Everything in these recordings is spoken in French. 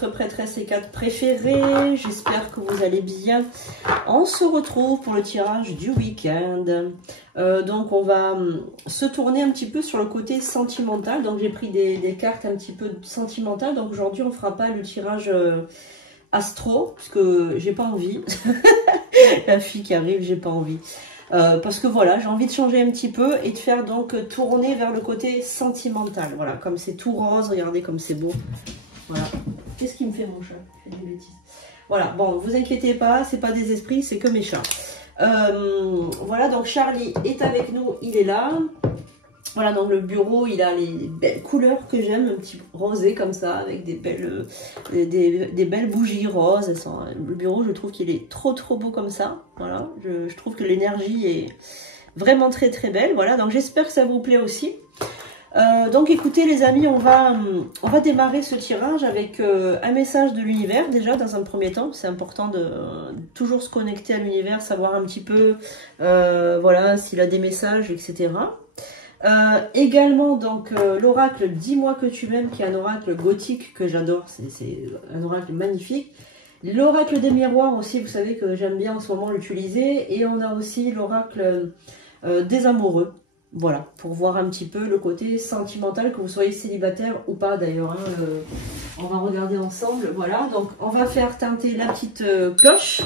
votre prêtresse C4 préférée. J'espère que vous allez bien. On se retrouve pour le tirage du week-end. Donc on va se tourner un petit peu sur le côté sentimental. Donc j'ai pris des cartes un petit peu sentimentales. Donc aujourd'hui on ne fera pas le tirage astro, parce que j'ai pas envie. La fille qui arrive, j'ai pas envie. Parce que voilà, j'ai envie de changer un petit peu et de faire donc tourner vers le côté sentimental. Voilà, comme c'est tout rose, regardez comme c'est beau. Voilà. Qu'est-ce qu'il me fait mon chat? Il fait des bêtises. Voilà, bon, vous inquiétez pas, c'est pas des esprits, c'est que mes chats. Voilà, donc Charlie est avec nous, il est là. Voilà, donc le bureau, il a les belles couleurs que j'aime, un petit rosé comme ça, avec des belles bougies roses. Le bureau, je trouve qu'il est trop beau comme ça. Voilà, je trouve que l'énergie est vraiment très belle. Voilà, donc j'espère que ça vous plaît aussi. Donc écoutez les amis, on va démarrer ce tirage avec un message de l'univers déjà dans un premier temps. C'est important de toujours se connecter à l'univers, savoir un petit peu voilà, s'il a des messages, etc. Également donc l'oracle Dis-moi que tu m'aimes, qui est un oracle gothique que j'adore, c'est un oracle magnifique. L'oracle des miroirs aussi, vous savez que j'aime bien en ce moment l'utiliser. Et on a aussi l'oracle des amoureux. Voilà, pour voir un petit peu le côté sentimental, que vous soyez célibataire ou pas d'ailleurs. Hein, on va regarder ensemble. Voilà, donc on va faire teinter la petite cloche.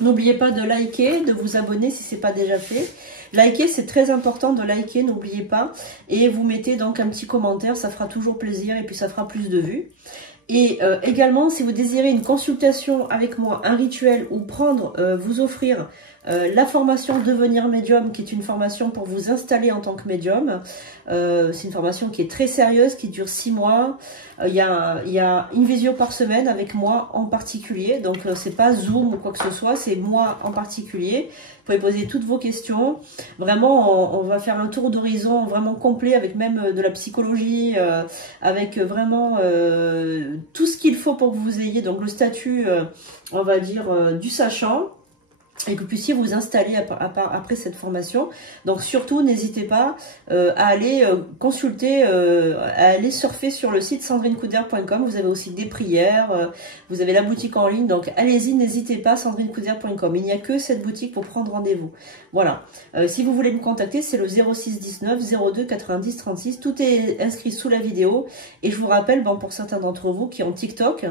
N'oubliez pas de liker, de vous abonner si ce n'est pas déjà fait. Liker, c'est très important de liker, n'oubliez pas. Et vous mettez donc un petit commentaire, ça fera toujours plaisir et puis ça fera plus de vues. Et également, si vous désirez une consultation avec moi, un rituel ou vous offrir la formation Devenir médium, qui est une formation pour vous installer en tant que médium. C'est une formation qui est très sérieuse, qui dure 6 mois. Il y a une visio par semaine avec moi en particulier. Donc c'est pas Zoom ou quoi que ce soit, c'est moi en particulier. Vous pouvez poser toutes vos questions. Vraiment, on va faire un tour d'horizon vraiment complet, avec même de la psychologie, avec vraiment tout ce qu'il faut pour que vous ayez donc le statut, on va dire, du sachant. Et que vous puissiez vous installer après cette formation. Donc surtout, n'hésitez pas à aller consulter, à aller surfer sur le site sandrinecouder.com. Vous avez aussi des prières, vous avez la boutique en ligne. Donc allez-y, n'hésitez pas, sandrinecouder.com. Il n'y a que cette boutique pour prendre rendez-vous. Voilà. Si vous voulez me contacter, c'est le 06 19 02 90 36. Tout est inscrit sous la vidéo. Et je vous rappelle, bon, pour certains d'entre vous qui ont TikTok,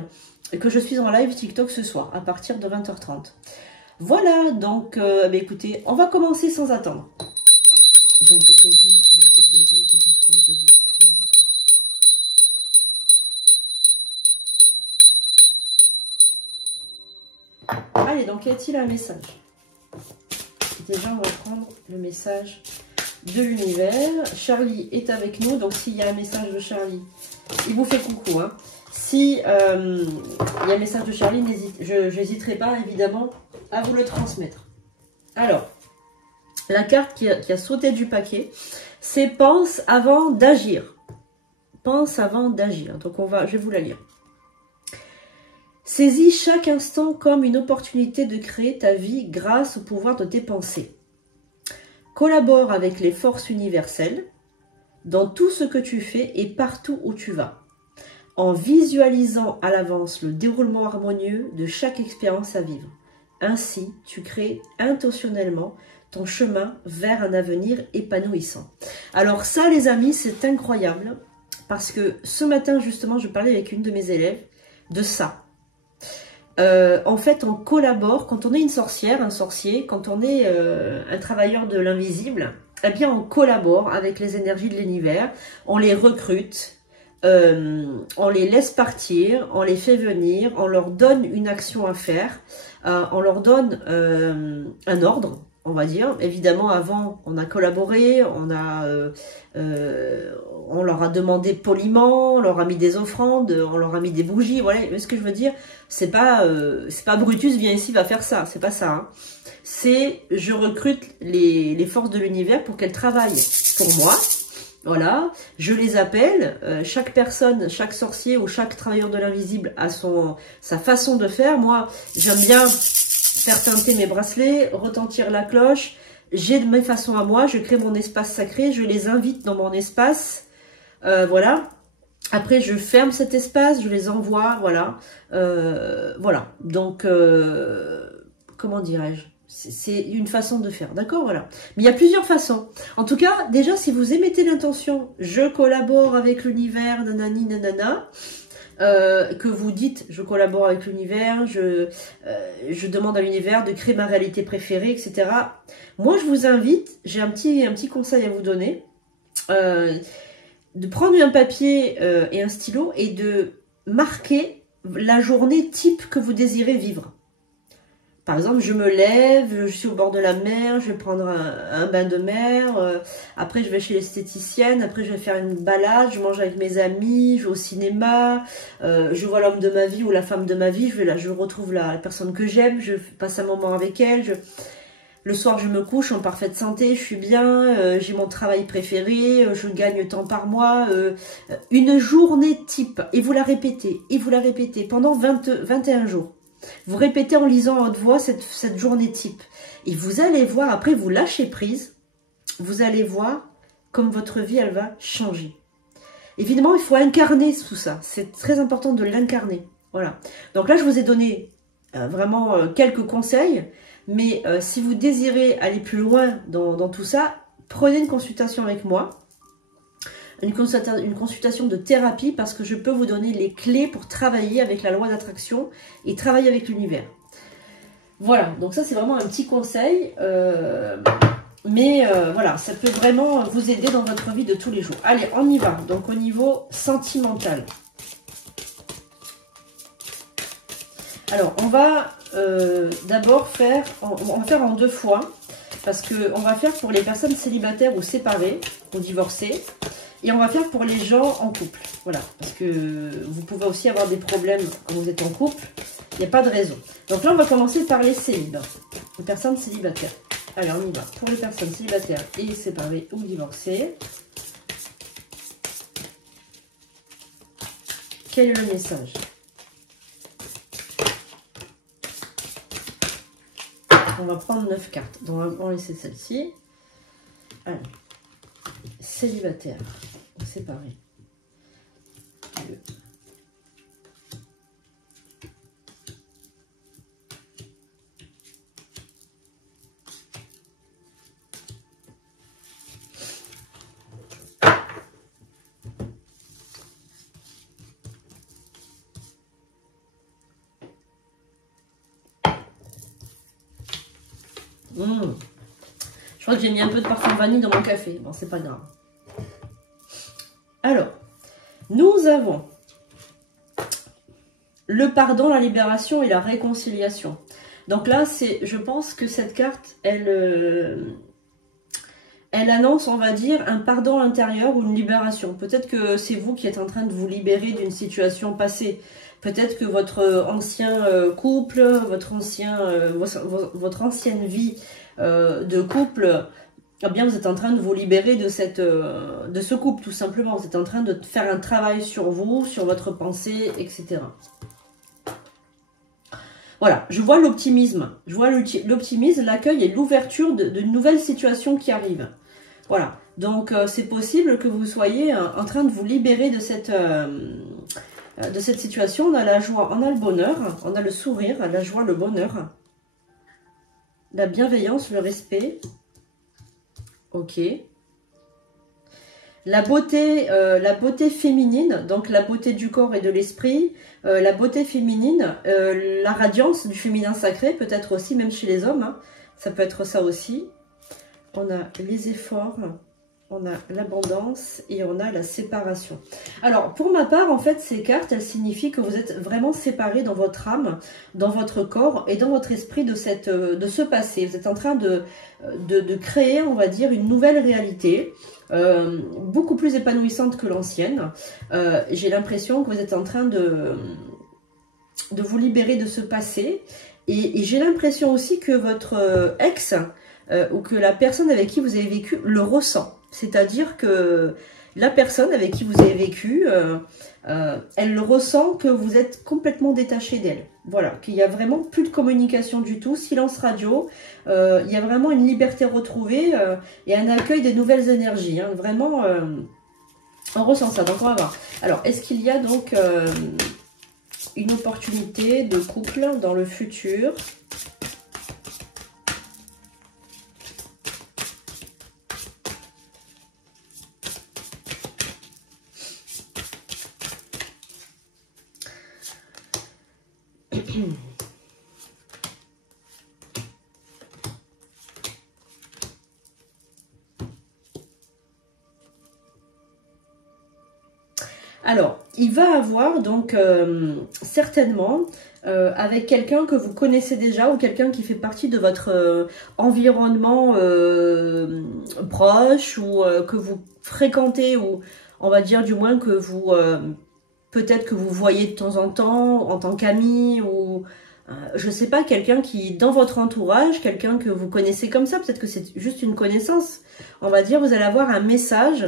que je suis en live TikTok ce soir à partir de 20h30. Voilà, donc, bah écoutez, on va commencer sans attendre. Allez, donc, y a-t-il un message? Déjà, on va prendre le message de l'univers. Charlie est avec nous, donc s'il y a un message de Charlie, il vous fait coucou, hein. Si il y a un message de Charlie, je n'hésiterai pas évidemment à vous le transmettre. Alors, la carte qui a sauté du paquet, c'est pense avant d'agir. Pense avant d'agir. Donc je vais vous la lire. Saisis chaque instant comme une opportunité de créer ta vie grâce au pouvoir de tes pensées. Collabore avec les forces universelles dans tout ce que tu fais et partout où tu vas, en visualisant à l'avance le déroulement harmonieux de chaque expérience à vivre. Ainsi, tu crées intentionnellement ton chemin vers un avenir épanouissant. Alors ça, les amis, c'est incroyable, parce que ce matin, justement, je parlais avec une de mes élèves de ça. En fait, on collabore, quand on est une sorcière, un sorcier, quand on est un travailleur de l'invisible, eh bien, on collabore avec les énergies de l'univers, on les recrute, on les laisse partir, on les fait venir, on leur donne une action à faire, on leur donne un ordre, on va dire. Évidemment, avant, on a collaboré, on leur a demandé poliment, on leur a mis des offrandes, on leur a mis des bougies, voilà. Mais ce que je veux dire, c'est pas Brutus, viens ici, va faire ça, c'est pas ça, hein. C'est, je recrute les forces de l'univers pour qu'elles travaillent pour moi. Voilà, je les appelle, chaque personne, chaque sorcier ou chaque travailleur de l'invisible a sa façon de faire. Moi, j'aime bien faire teinter mes bracelets, retentir la cloche. J'ai mes façons à moi, je crée mon espace sacré, je les invite dans mon espace. Voilà, Après, je ferme cet espace, je les envoie, voilà. Voilà, donc, comment dirais-je? C'est une façon de faire, d'accord, voilà. Mais il y a plusieurs façons. En tout cas, déjà, si vous émettez l'intention, je collabore avec l'univers, nanani, nanana, que vous dites, je collabore avec l'univers, je demande à l'univers de créer ma réalité préférée, etc. Moi, je vous invite, j'ai un petit conseil à vous donner, de prendre un papier et un stylo et de marquer la journée type que vous désirez vivre. Par exemple, je me lève, je suis au bord de la mer, je vais prendre un bain de mer, après je vais chez l'esthéticienne, après je vais faire une balade, je mange avec mes amis, je vais au cinéma, je vois l'homme de ma vie ou la femme de ma vie, je retrouve la personne que j'aime, je passe un moment avec elle, le soir je me couche en parfaite santé, je suis bien, j'ai mon travail préféré, je gagne tant par mois, une journée type, et vous la répétez pendant 21 jours. Vous répétez en lisant à haute voix cette journée type. Et vous allez voir, après vous lâchez prise, vous allez voir comme votre vie, elle va changer. Évidemment, il faut incarner tout ça. C'est très important de l'incarner. Voilà. Donc là, je vous ai donné vraiment quelques conseils. Mais si vous désirez aller plus loin dans tout ça, prenez une consultation avec moi. Une consultation de thérapie parce que je peux vous donner les clés pour travailler avec la loi d'attraction et travailler avec l'univers. Voilà, donc ça c'est vraiment un petit conseil, mais voilà, ça peut vraiment vous aider dans votre vie de tous les jours. Allez, on y va, donc au niveau sentimental. Alors, on va d'abord faire, on va faire en deux fois, parce qu'on va faire pour les personnes célibataires ou séparées, ou divorcées. Et on va faire pour les gens en couple. Voilà, parce que vous pouvez aussi avoir des problèmes quand vous êtes en couple. Il n'y a pas de raison. Donc là, on va commencer par les célibataires. Les personnes célibataires. Allez, on y va. Pour les personnes célibataires et séparées ou divorcées. Quel est le message? On va prendre 9 cartes. Donc on va laisser celle-ci. Allez. Célibataire, séparé. Je crois que j'ai mis un peu de parfum vanille dans mon café. Bon, c'est pas grave. Alors, nous avons le pardon, la libération et la réconciliation. Donc là, je pense que cette carte, elle annonce, on va dire, un pardon intérieur ou une libération. Peut-être que c'est vous qui êtes en train de vous libérer d'une situation passée. Peut-être que votre ancien couple, votre ancienne vie de couple, eh bien, vous êtes en train de vous libérer de ce couple, tout simplement. Vous êtes en train de faire un travail sur vous, sur votre pensée, etc. Voilà, je vois l'optimisme. Je vois l'optimisme, l'accueil et l'ouverture de nouvelles situations qui arrivent. Voilà, donc c'est possible que vous soyez en train de vous libérer de cette situation. On a la joie, on a le bonheur, on a le sourire, la joie, le bonheur, la bienveillance, le respect. Ok. La beauté féminine, donc la beauté du corps et de l'esprit, la beauté féminine, la radiance du féminin sacré, peut-être aussi, même chez les hommes, hein, ça peut être ça aussi. On a les efforts, on a l'abondance et on a la séparation. Alors, pour ma part, en fait, ces cartes, elles signifient que vous êtes vraiment séparés dans votre âme, dans votre corps et dans votre esprit de ce passé. Vous êtes en train de créer, on va dire, une nouvelle réalité, beaucoup plus épanouissante que l'ancienne. J'ai l'impression que vous êtes en train de vous libérer de ce passé. Et j'ai l'impression aussi que votre ex ou que la personne avec qui vous avez vécu le ressent. C'est-à-dire que la personne avec qui vous avez vécu, elle ressent que vous êtes complètement détaché d'elle. Voilà, qu'il n'y a vraiment plus de communication du tout, silence radio. Il y a vraiment une liberté retrouvée et un accueil des nouvelles énergies. Hein. Vraiment, On ressent ça, donc on va voir. Alors, est-ce qu'il y a donc une opportunité de couple dans le futur? Alors, il va avoir donc certainement avec quelqu'un que vous connaissez déjà ou quelqu'un qui fait partie de votre environnement proche ou que vous fréquentez ou on va dire du moins que vous peut-être que vous voyez de temps en temps en tant qu'ami ou je sais pas, quelqu'un qui dans votre entourage, quelqu'un que vous connaissez comme ça, peut-être que c'est juste une connaissance, on va dire, vous allez avoir un message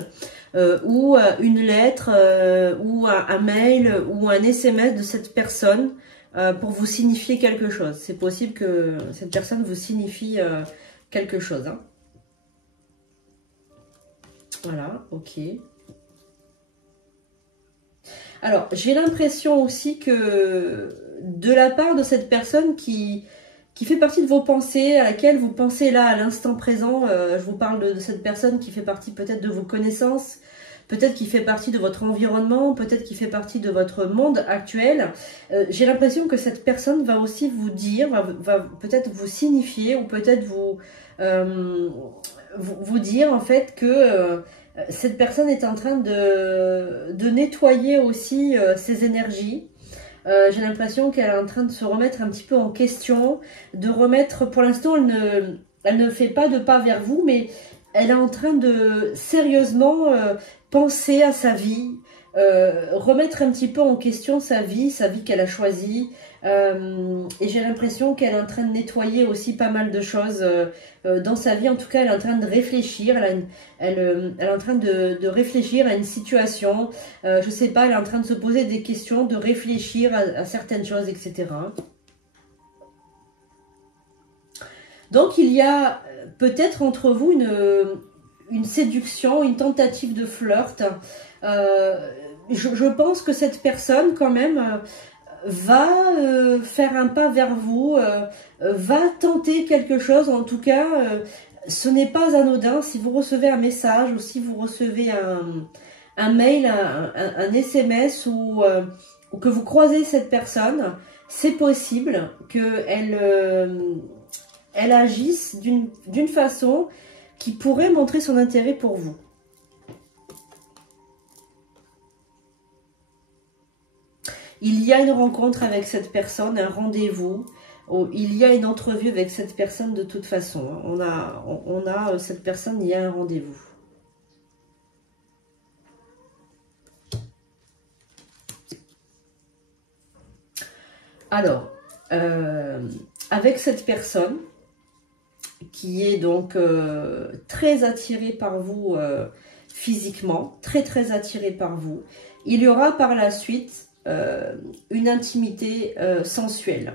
ou une lettre ou un mail ou un SMS de cette personne pour vous signifier quelque chose. C'est possible que cette personne vous signifie quelque chose. Hein. Voilà, ok. Alors, j'ai l'impression aussi que de la part de cette personne qui fait partie de vos pensées, à laquelle vous pensez là à l'instant présent, je vous parle de cette personne qui fait partie peut-être de vos connaissances, peut-être qui fait partie de votre environnement, peut-être qui fait partie de votre monde actuel. J'ai l'impression que cette personne va aussi vous dire, va peut-être vous signifier ou peut-être vous dire en fait que cette personne est en train de nettoyer aussi ses énergies. J'ai l'impression qu'elle est en train de se remettre un petit peu en question, de remettre, pour l'instant elle ne fait pas de pas vers vous, mais elle est en train de sérieusement penser à sa vie, remettre un petit peu en question sa vie qu'elle a choisie. Et j'ai l'impression qu'elle est en train de nettoyer aussi pas mal de choses dans sa vie. En tout cas, elle est en train de réfléchir. Elle est en train de réfléchir à une situation. Je sais pas, elle est en train de se poser des questions, de réfléchir à certaines choses, etc. Donc, il y a peut-être entre vous une séduction, une tentative de flirt. Je pense que cette personne, quand même, va faire un pas vers vous, va tenter quelque chose. En tout cas, ce n'est pas anodin. Si vous recevez un message ou si vous recevez un mail, un SMS ou que vous croisez cette personne, c'est possible qu'elle elle agisse d'une façon qui pourrait montrer son intérêt pour vous. Il y a une rencontre avec cette personne, un rendez-vous. Il y a une entrevue avec cette personne de toute façon. On a cette personne, il y a un rendez-vous. Alors, avec cette personne qui est donc très attirée par vous physiquement, très attirée par vous, il y aura par la suite une intimité sensuelle,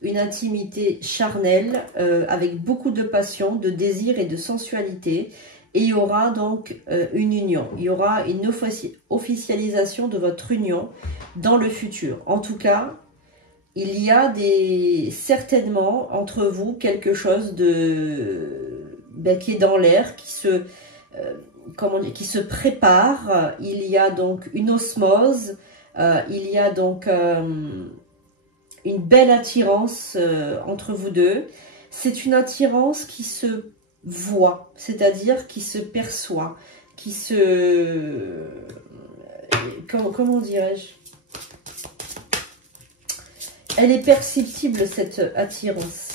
une intimité charnelle avec beaucoup de passion, de désir et de sensualité. Et il y aura donc une union, il y aura une officialisation de votre union dans le futur. En tout cas, il y a certainement entre vous quelque chose qui est dans l'air, qui se prépare. Il y a donc une osmose. Il y a donc une belle attirance entre vous deux. C'est une attirance qui se voit, c'est-à-dire qui se perçoit, qui se... Comment dirais-je? Elle est perceptible, cette attirance.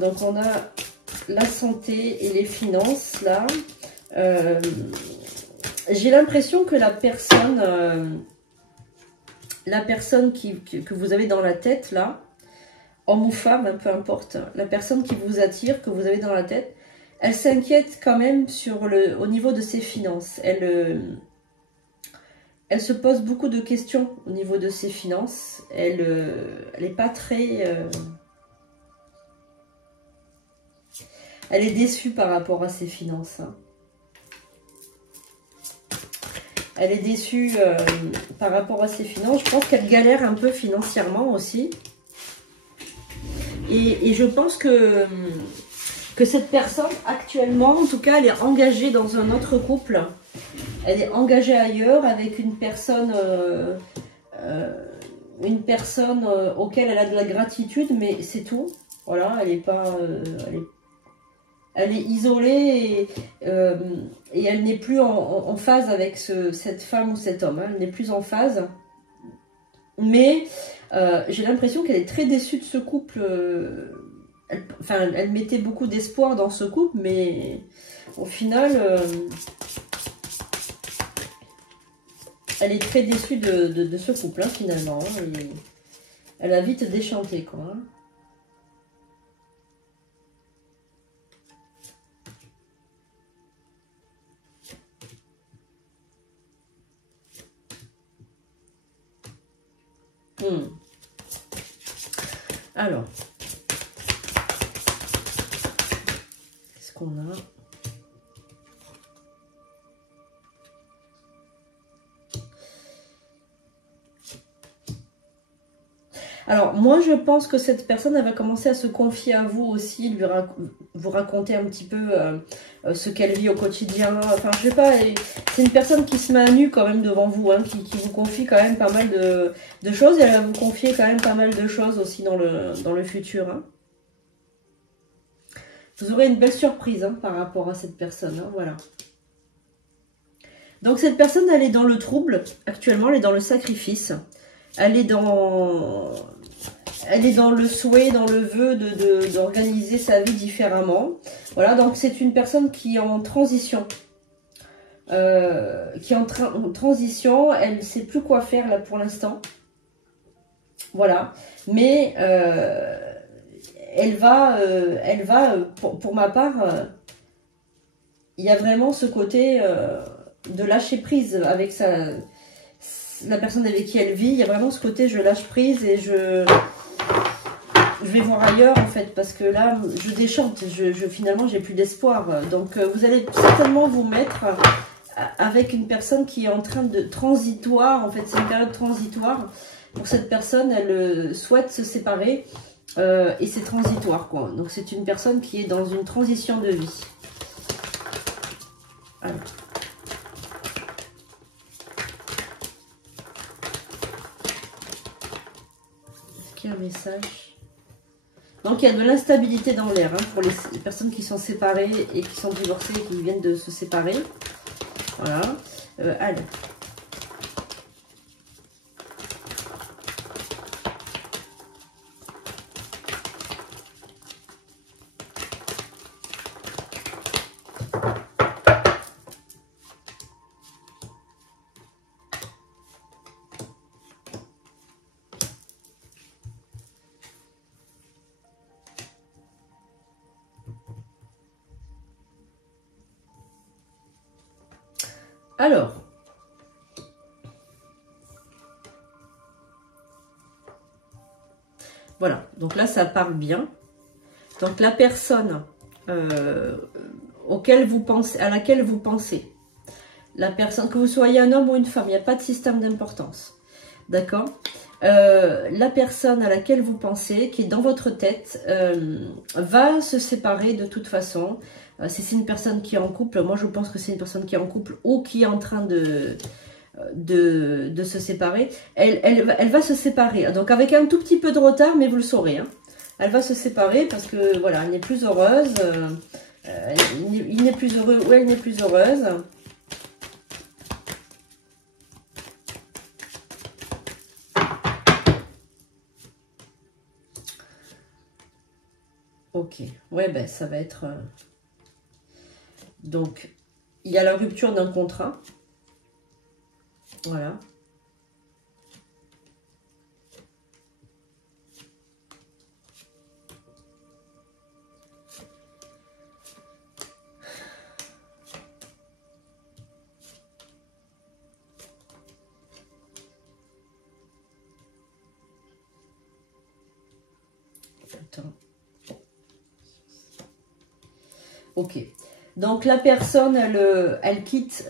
Donc on a la santé et les finances là. J'ai l'impression que la personne que vous avez dans la tête là, homme ou femme, peu importe, la personne qui vous attire, que vous avez dans la tête, elle s'inquiète quand même au niveau de ses finances. elle se pose beaucoup de questions au niveau de ses finances. Elle n'est pas très... elle est déçue par rapport à ses finances. Hein. Elle est déçue par rapport à ses finances. Je pense qu'elle galère un peu financièrement aussi. Et je pense que cette personne, actuellement, en tout cas, elle est engagée dans un autre couple. Elle est engagée ailleurs avec une personne auquel elle a de la gratitude, mais c'est tout. Voilà, elle est pas... elle est isolée et elle n'est plus en phase avec cette femme ou cet homme. Hein. Elle n'est plus en phase. Mais j'ai l'impression qu'elle est très déçue de ce couple. Elle mettait beaucoup d'espoir dans ce couple, mais au final, elle est très déçue de ce couple, hein, finalement. Hein. Elle a vite déchanté, quoi. Hein. Alors, qu'est-ce qu'on a? Alors, moi, je pense que cette personne, elle va commencer à se confier à vous aussi, vous raconter un petit peu ce qu'elle vit au quotidien. Enfin, je sais pas, c'est une personne qui se met à nu quand même devant vous, hein, qui vous confie quand même pas mal de choses. Et elle va vous confier quand même pas mal de choses aussi dans le futur. Hein. Vous aurez une belle surprise hein, par rapport à cette personne, hein, voilà. Donc, cette personne, elle est dans le trouble, actuellement, elle est dans le sacrifice. Elle est dans le souhait, dans le vœu d'organiser sa vie différemment. Voilà, donc c'est une personne qui est en transition. En transition, elle ne sait plus quoi faire là pour l'instant. Voilà, mais elle va pour ma part, il y a vraiment ce côté de lâcher prise avec la personne avec qui elle vit. Il y a vraiment ce côté je lâche prise et je vais voir ailleurs en fait, parce que là je déchante, finalement j'ai plus d'espoir. Donc vous allez certainement vous mettre avec une personne qui est en train de transitoire, en fait c'est une période transitoire. Pour cette personne, elle souhaite se séparer et c'est transitoire quoi. Donc c'est une personne qui est dans une transition de vie. Alors. Est-ce qu'il y a un message? Donc il y a de l'instabilité dans l'air hein, pour les personnes qui sont séparées et qui sont divorcées et qui viennent de se séparer. Voilà. Allez. Alors, voilà, donc là ça parle bien. Donc la personne à laquelle vous pensez, la personne, que vous soyez un homme ou une femme, il n'y a pas de système d'importance, d'accord. La personne à laquelle vous pensez, qui est dans votre tête, va se séparer de toute façon. Si c'est une personne qui est en couple, moi je pense que c'est une personne qui est en couple ou qui est en train de se séparer. Elle va se séparer, donc avec un tout petit peu de retard, mais vous le saurez. Hein. Elle va se séparer parce que voilà, elle n'est plus heureuse. Il n'est plus heureux ou elle n'est plus heureuse. Ok, ouais, ben ça va être... Donc, il y a la rupture d'un contrat. Voilà. Attends. Ok. Donc la personne, elle quitte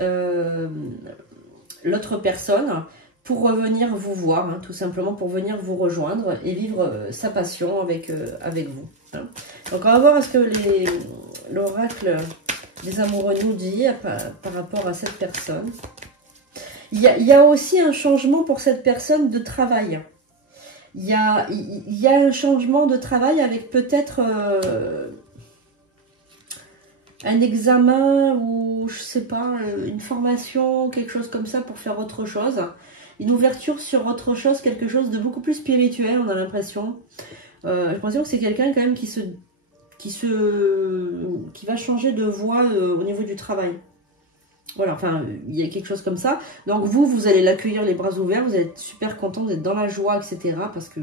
l'autre personne pour revenir vous voir, hein, tout simplement pour venir vous rejoindre et vivre sa passion avec vous. Hein. Donc on va voir ce que l'oracle des amoureux nous dit par rapport à cette personne. Il y a aussi un changement pour cette personne de travail. Il y a un changement de travail avec peut-être un examen ou je sais pas, une formation, quelque chose comme ça pour faire autre chose. Une ouverture sur autre chose, quelque chose de beaucoup plus spirituel, on a l'impression. J'ai l'impression que c'est quelqu'un quand même qui va changer de voie au niveau du travail. Voilà, enfin, il y a quelque chose comme ça. Donc vous allez l'accueillir les bras ouverts, vous êtes super content, vous êtes dans la joie, etc. Parce que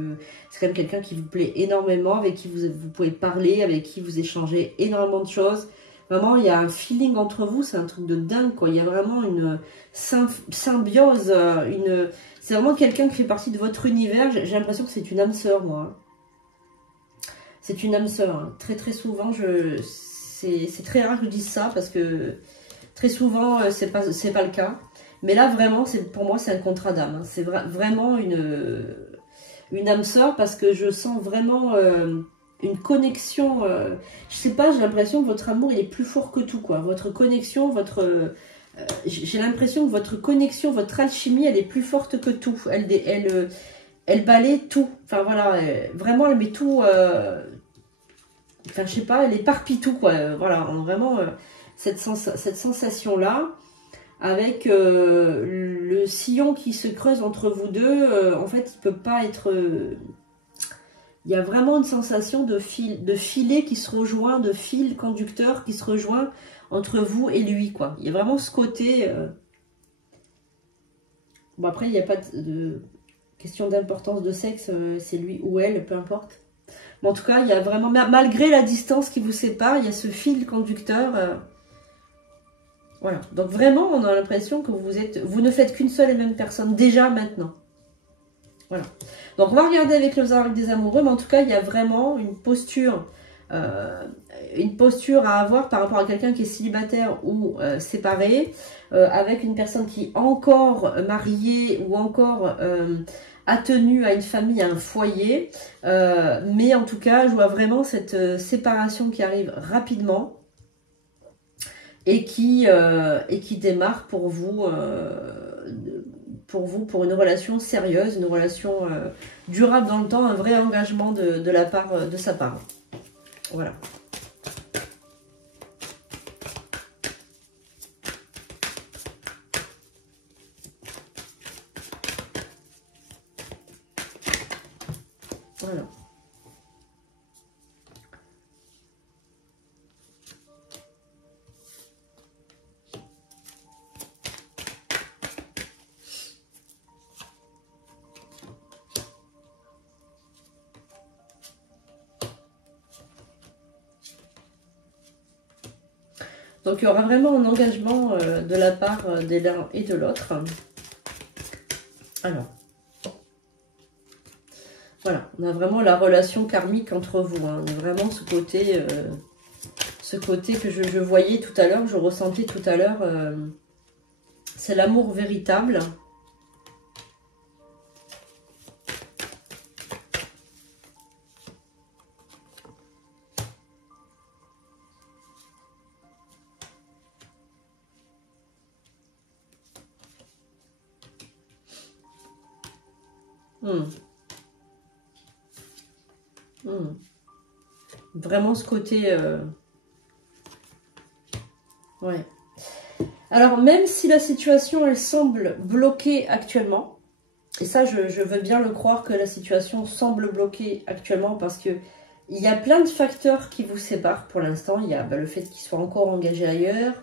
c'est quand même quelqu'un qui vous plaît énormément, avec qui vous pouvez parler, avec qui vous échangez énormément de choses. Vraiment, il y a un feeling entre vous, c'est un truc de dingue, quoi. Il y a vraiment une symbiose, c'est vraiment quelqu'un qui fait partie de votre univers. J'ai l'impression que c'est une âme sœur, moi. C'est une âme sœur. Hein. Très très souvent, c'est très rare que je dise ça, parce que très souvent, c'est pas le cas. Mais là, vraiment, pour moi, c'est un contrat d'âme. Hein. C'est vraiment une âme sœur, parce que je sens vraiment une connexion. Je sais pas, j'ai l'impression que votre amour, il est plus fort que tout, quoi. Votre connexion, j'ai l'impression que votre connexion, votre alchimie, elle est plus forte que tout. Elle balaye tout. Enfin, voilà, vraiment, elle met tout... Enfin, je sais pas, elle éparpille tout, quoi. Voilà, vraiment... cette sensation-là, avec le sillon qui se creuse entre vous deux, en fait, il peut pas être... il y a vraiment une sensation de filet qui se rejoint, de fil conducteur qui se rejoint entre vous et lui, quoi. Il y a vraiment ce côté... Bon, après, il n'y a pas de question d'importance de sexe, c'est lui ou elle, peu importe. Mais en tout cas, il y a vraiment, malgré la distance qui vous sépare, il y a ce fil conducteur... Voilà, donc vraiment, on a l'impression que vous ne faites qu'une seule et même personne, déjà maintenant. Voilà. Donc, on va regarder avec les oracle des amoureux, mais en tout cas, il y a vraiment une posture à avoir par rapport à quelqu'un qui est célibataire ou séparé, avec une personne qui est encore mariée ou encore attenue à une famille, à un foyer. Mais en tout cas, je vois vraiment cette séparation qui arrive rapidement. Et qui démarre pour vous, pour une relation sérieuse, une relation durable dans le temps, un vrai engagement de sa part. Voilà. Voilà. Donc, il y aura vraiment un engagement de la part de l'un et de l'autre. Alors, voilà, on a vraiment la relation karmique entre vous. Hein. On a vraiment ce côté que je voyais tout à l'heure, que je ressentais tout à l'heure. C'est l'amour véritable. Vraiment ce côté... Ouais. Alors, même si la situation, elle semble bloquée actuellement, et ça, je veux bien le croire que la situation semble bloquée actuellement parce que il y a plein de facteurs qui vous séparent pour l'instant. Il y a le fait qu'il soit encore engagé ailleurs,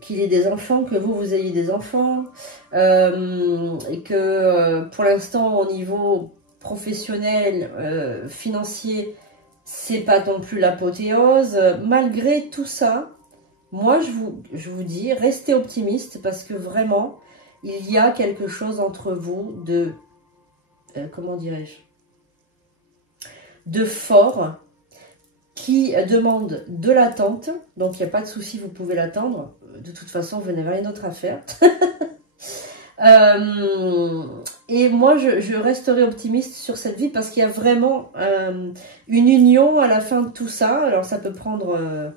qu'il ait des enfants, que vous ayez des enfants, et que pour l'instant, au niveau professionnel, financier, c'est pas non plus l'apothéose. Malgré tout ça, moi, je vous dis, restez optimiste parce que vraiment, il y a quelque chose entre vous de... comment dirais-je? de fort, qui demande de l'attente. Donc, il n'y a pas de souci, vous pouvez l'attendre. De toute façon, vous n'avez rien d'autre à faire. Et moi, je resterai optimiste sur cette vie parce qu'il y a vraiment une union à la fin de tout ça. Alors, ça peut prendre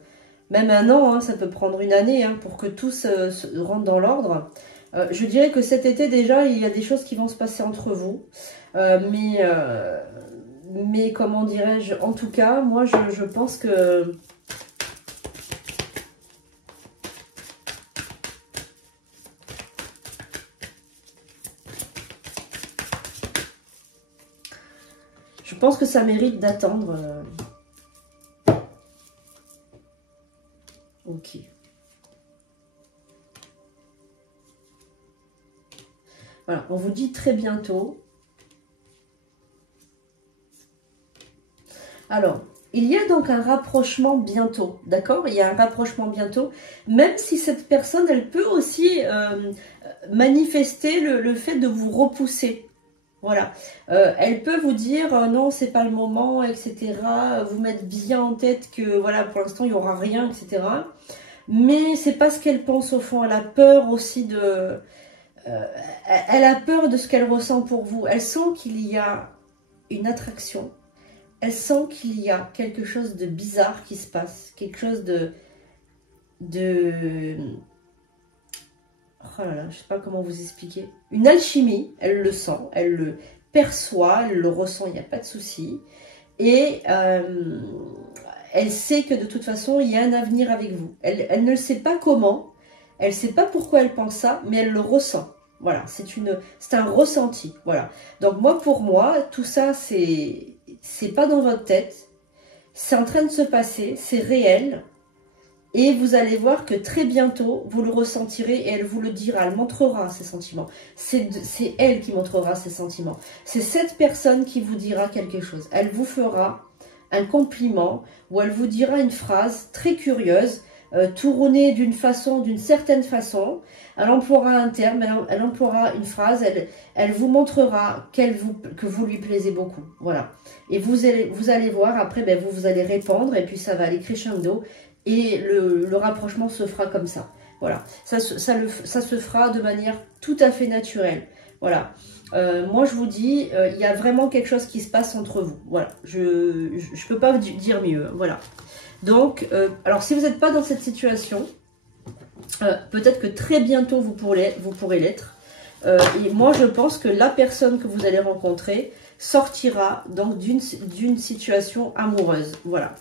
même un an, hein, ça peut prendre une année hein, pour que tout se rentre dans l'ordre. Je dirais que cet été, déjà, il y a des choses qui vont se passer entre vous. Mais comment dirais-je, en tout cas, moi, je pense que... Je pense que ça mérite d'attendre. Ok. Voilà, on vous dit très bientôt. Alors, il y a donc un rapprochement bientôt, d'accord? Il y a un rapprochement bientôt, même si cette personne, elle peut aussi manifester le fait de vous repousser. Voilà, elle peut vous dire non, c'est pas le moment, etc. Vous mettre bien en tête que voilà, pour l'instant, il n'y aura rien, etc. Mais c'est pas ce qu'elle pense au fond. Elle a peur aussi de... elle a peur de ce qu'elle ressent pour vous. Elle sent qu'il y a une attraction. Elle sent qu'il y a quelque chose de bizarre qui se passe. Quelque chose de... Oh là là, je ne sais pas comment vous expliquer. Une alchimie, elle le sent, elle le perçoit, elle le ressent, il n'y a pas de souci. Et elle sait que de toute façon, il y a un avenir avec vous. Elle ne le sait pas comment, elle ne sait pas pourquoi elle pense ça, mais elle le ressent. Voilà, c'est un ressenti. Voilà. Donc moi, pour moi, tout ça, c'est pas dans votre tête. C'est en train de se passer, c'est réel. Et vous allez voir que très bientôt, vous le ressentirez et elle vous le dira, elle montrera ses sentiments. C'est elle qui montrera ses sentiments. C'est cette personne qui vous dira quelque chose. Elle vous fera un compliment ou elle vous dira une phrase très curieuse, tournée d'une certaine façon. Elle emploiera un terme, elle emploiera une phrase, elle vous montrera que vous lui plaisez beaucoup. Voilà. Et vous allez voir, après, ben, vous allez répondre et puis ça va aller crescendo. Et le rapprochement se fera comme ça. Voilà. Ça se fera de manière tout à fait naturelle. Voilà. Moi, je vous dis, il y a vraiment quelque chose qui se passe entre vous. Voilà. Je ne peux pas dire mieux. Voilà. Donc, alors si vous n'êtes pas dans cette situation, peut-être que très bientôt vous pourrez l'être. Et moi, je pense que la personne que vous allez rencontrer sortira donc d'une situation amoureuse. Voilà.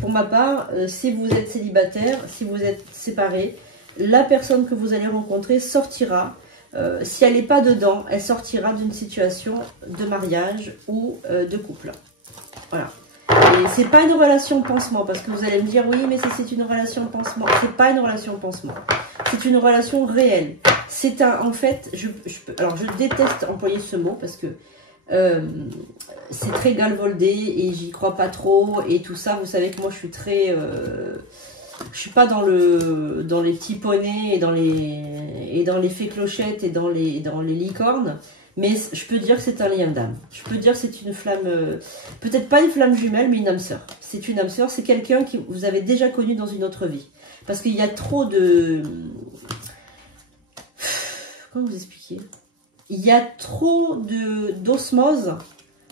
Pour ma part, si vous êtes célibataire, si vous êtes séparé, la personne que vous allez rencontrer sortira. Si elle n'est pas dedans, elle sortira d'une situation de mariage ou de couple. Voilà. Et c'est pas une relation pansement, parce que vous allez me dire, oui, mais c'est une relation pansement. C'est pas une relation pansement. C'est une relation réelle. C'est en fait, alors je déteste employer ce mot, parce que c'est très galvaudé et j'y crois pas trop et tout ça. Vous savez que moi je suis très je suis pas dans les petits poneys et dans les fées clochettes et dans les licornes, mais je peux dire que c'est un lien d'âme. Je peux dire que c'est une flamme, peut-être pas une flamme jumelle, mais une âme sœur. C'est une âme sœur, c'est quelqu'un que vous avez déjà connu dans une autre vie, parce qu'il y a trop de... Comment vous expliquer? Il y a trop d'osmose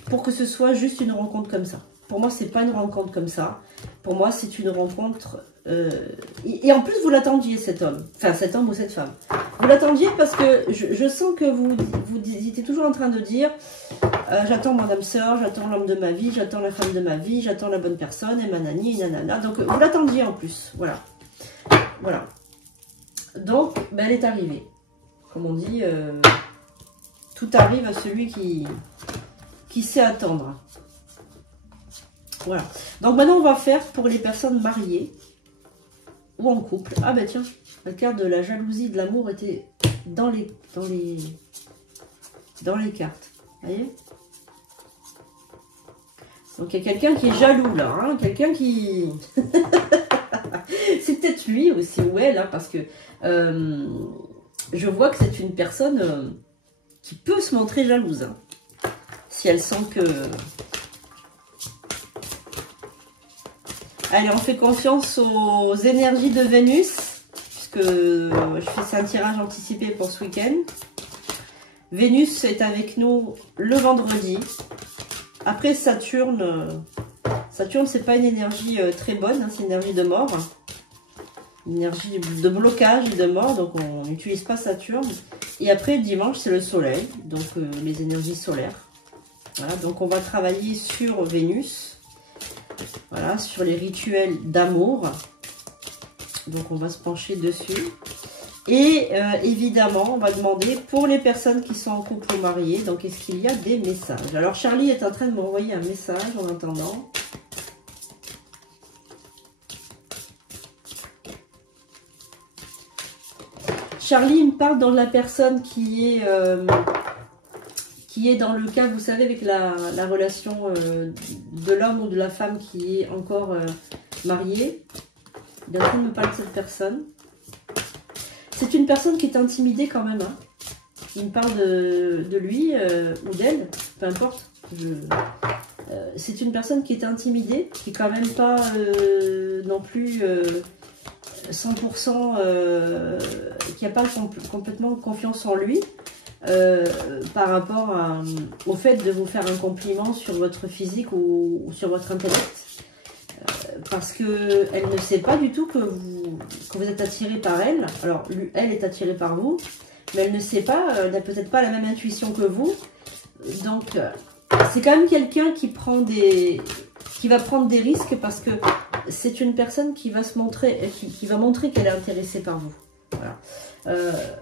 pour que ce soit juste une rencontre comme ça. Pour moi, c'est pas une rencontre comme ça. Pour moi, c'est une rencontre... Et en plus, vous l'attendiez, cet homme. Enfin, cet homme ou cette femme. Vous l'attendiez parce que je sens que vous étiez toujours en train de dire j'attends mon âme sœur, j'attends l'homme de ma vie, j'attends la femme de ma vie, j'attends la bonne personne, et manani, et nanana. Donc, vous l'attendiez en plus. Voilà. Voilà. Donc, ben, elle est arrivée. Comme on dit... tout arrive à celui qui sait attendre. Voilà. Donc maintenant, on va faire pour les personnes mariées ou en couple. Ah ben tiens, la carte de la jalousie, de l'amour était dans les cartes. Vous voyez? Donc il y a quelqu'un qui est jaloux là. Hein, quelqu'un qui... c'est peut-être lui aussi ou elle, hein, parce que je vois que c'est une personne... qui peut se montrer jalouse, hein, si elle sent que Allez, on fait confiance aux énergies de Vénus, puisque c'est un tirage anticipé pour ce week-end. Vénus est avec nous le vendredi. Après Saturne, Saturne c'est pas une énergie très bonne, hein, c'est une énergie de mort. Une énergie de blocage et de mort, donc on n'utilise pas Saturne. Et après dimanche c'est le soleil, donc les énergies solaires. Voilà, donc on va travailler sur Vénus, voilà, sur les rituels d'amour. Donc on va se pencher dessus. Et évidemment, on va demander pour les personnes qui sont en couple ou mariées, donc est-ce qu'il y a des messages? Alors Charlie est en train de m'envoyer un message en attendant. Charlie me parle dans la personne qui est dans le cas, vous savez, avec la relation de l'homme ou de la femme qui est encore mariée. Il est en train de me parler de cette personne. C'est une personne qui est intimidée quand même. Hein. Il me parle de lui ou d'elle, peu importe. C'est une personne qui est intimidée, qui est quand même pas non plus 100%, qui n'a pas complètement confiance en lui par rapport au fait de vous faire un compliment sur votre physique ou sur votre intellect. Parce qu'elle ne sait pas du tout que vous êtes attiré par elle. Alors, elle est attirée par vous, mais elle ne sait pas, elle n'a peut-être pas la même intuition que vous. Donc, c'est quand même quelqu'un qui va prendre des risques parce que c'est une personne qui va se montrer, qui va montrer qu'elle est intéressée par vous. Voilà.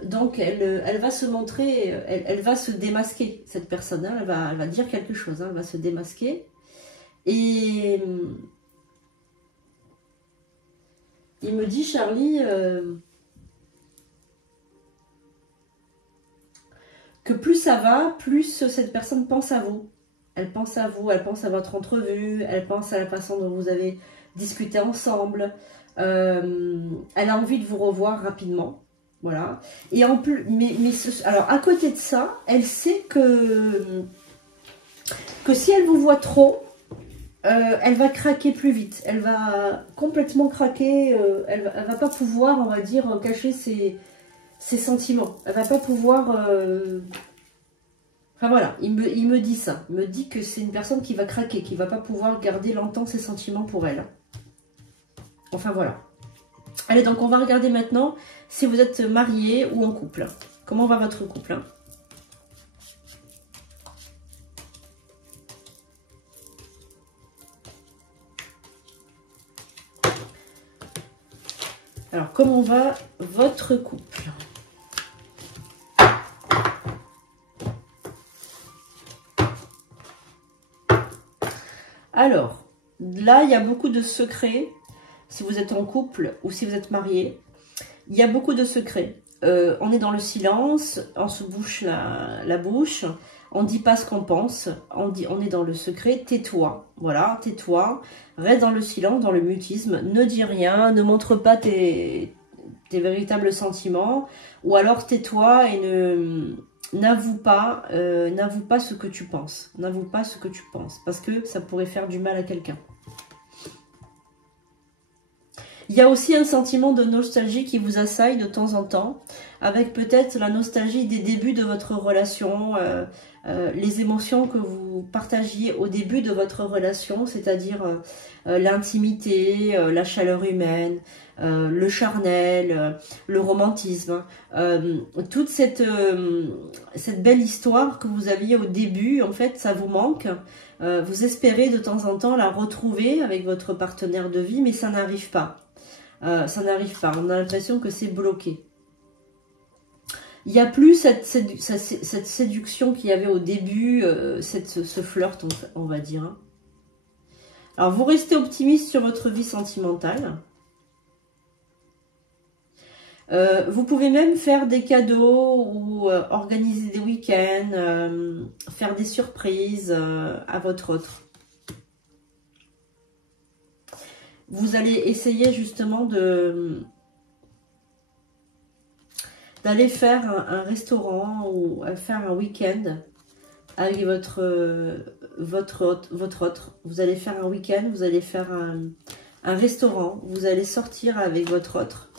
Donc, elle va se montrer, elle va se démasquer, cette personne. Hein, elle va dire quelque chose, hein, elle va se démasquer. Et il me dit, Charlie, que plus ça va, plus cette personne pense à vous. Elle pense à vous, elle pense à votre entrevue, elle pense à la façon dont vous avez discuté ensemble. Elle a envie de vous revoir rapidement. Voilà. Et en plus, alors à côté de ça, elle sait que si elle vous voit trop, elle va craquer plus vite. Elle va complètement craquer. Elle va pas pouvoir, on va dire, cacher ses sentiments. Elle va pas pouvoir... Enfin voilà, il me dit ça. Il me dit que c'est une personne qui va craquer, qui va pas pouvoir garder longtemps ses sentiments pour elle. Enfin voilà. Allez, donc on va regarder maintenant si vous êtes marié ou en couple. Comment va votre couple? Alors, comment va votre couple? Alors, là, il y a beaucoup de secrets. Si vous êtes en couple ou si vous êtes marié, il y a beaucoup de secrets. On est dans le silence, on se bouche la bouche, on ne dit pas ce qu'on pense, on est dans le secret. Tais-toi, voilà, tais-toi, reste dans le silence, dans le mutisme, ne dis rien, ne montre pas tes véritables sentiments, ou alors tais-toi et n'avoue pas ce que tu penses, n'avoue pas ce que tu penses, parce que ça pourrait faire du mal à quelqu'un. Il y a aussi un sentiment de nostalgie qui vous assaille de temps en temps, avec peut-être la nostalgie des débuts de votre relation, les émotions que vous partagiez au début de votre relation, c'est-à-dire l'intimité, la chaleur humaine, le charnel, le romantisme, toute cette belle histoire que vous aviez au début, en fait, ça vous manque. Vous espérez de temps en temps la retrouver avec votre partenaire de vie, mais ça n'arrive pas. Ça n'arrive pas, on a l'impression que c'est bloqué. Il n'y a plus cette séduction qu'il y avait au début, ce flirt, on va dire. Alors, vous restez optimiste sur votre vie sentimentale. Vous pouvez même faire des cadeaux ou organiser des week-ends, faire des surprises à votre autre. Vous allez essayer justement d'aller faire un restaurant ou faire un week-end avec votre autre. Vous allez faire un week-end, vous allez faire un restaurant, vous allez sortir avec votre autre,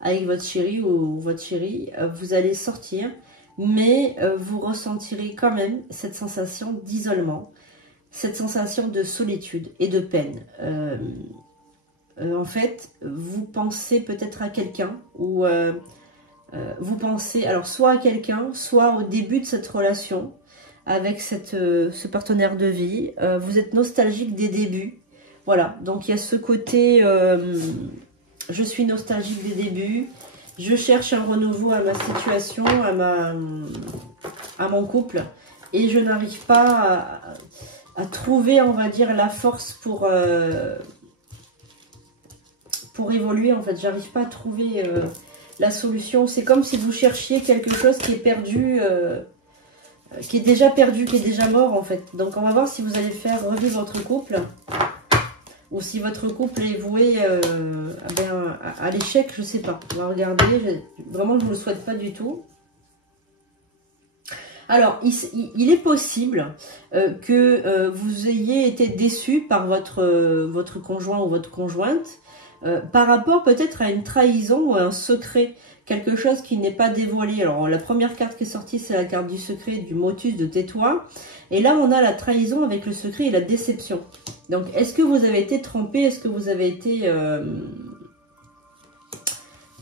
avec votre chéri ou votre chérie, vous allez sortir, mais vous ressentirez quand même cette sensation d'isolement, cette sensation de solitude et de peine. En fait, vous pensez peut-être à quelqu'un ou vous pensez alors soit à quelqu'un, soit au début de cette relation avec ce partenaire de vie. Vous êtes nostalgique des débuts. Voilà, donc il y a ce côté, je suis nostalgique des débuts, je cherche un renouveau à ma situation, à mon couple, et je n'arrive pas à trouver, on va dire, la force pour évoluer. En fait, j'arrive pas à trouver la solution. C'est comme si vous cherchiez quelque chose qui est perdu, qui est déjà perdu, qui est déjà mort en fait. Donc on va voir si vous allez faire revivre votre couple, ou si votre couple est voué à l'échec, je sais pas. On va regarder, vraiment je ne le souhaite pas du tout. Alors, il est possible que vous ayez été déçu par votre conjoint ou votre conjointe par rapport peut-être à une trahison ou à un secret, quelque chose qui n'est pas dévoilé. Alors, la première carte qui est sortie, c'est la carte du secret, du motus, de tais-toi. Et là, on a la trahison avec le secret et la déception. Donc, est-ce que vous avez été trompé? Est-ce que vous avez été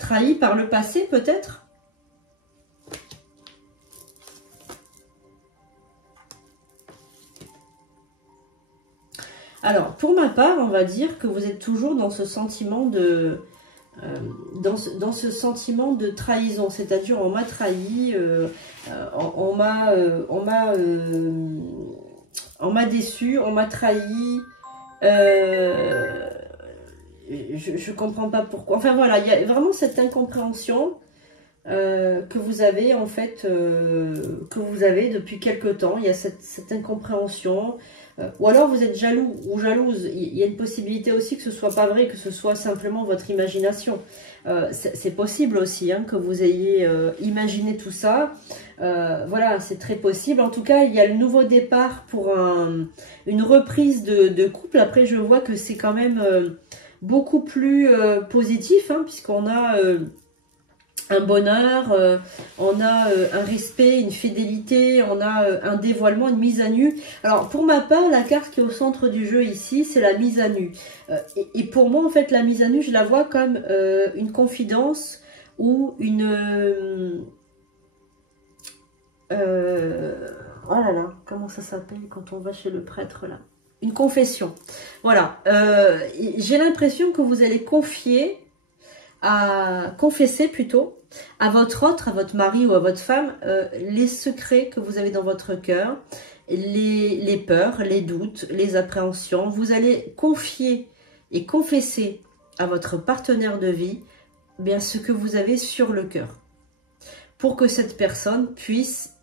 trahi par le passé, peut-être? Alors, pour ma part, on va dire que vous êtes toujours dans ce sentiment de... dans ce sentiment de trahison, c'est-à-dire on m'a trahi, on m'a déçu, on m'a trahi, je comprends pas pourquoi. Enfin voilà, il y a vraiment cette incompréhension que vous avez en fait, que vous avez depuis quelque temps. Il y a cette incompréhension. Ou alors vous êtes jaloux ou jalouse. Il y a une possibilité aussi que ce soit pas vrai, que ce soit simplement votre imagination. C'est possible aussi hein, que vous ayez imaginé tout ça. Voilà, c'est très possible. En tout cas, il y a le nouveau départ pour une reprise de couple. Après, je vois que c'est quand même beaucoup plus positif, hein, puisqu'on a... un bonheur, on a un respect, une fidélité, on a un dévoilement, une mise à nu. Alors pour ma part, la carte qui est au centre du jeu ici, c'est la mise à nu. Et pour moi, en fait, la mise à nu, je la vois comme une confidence ou une... oh là là, comment ça s'appelle quand on va chez le prêtre là? Une confession. Voilà. J'ai l'impression que vous allez confesser plutôt à votre autre, à votre mari ou à votre femme, les secrets que vous avez dans votre cœur, les peurs, les doutes, les appréhensions. Vous allez confier et confesser à votre partenaire de vie bien ce que vous avez sur le cœur, pour que cette personne puisse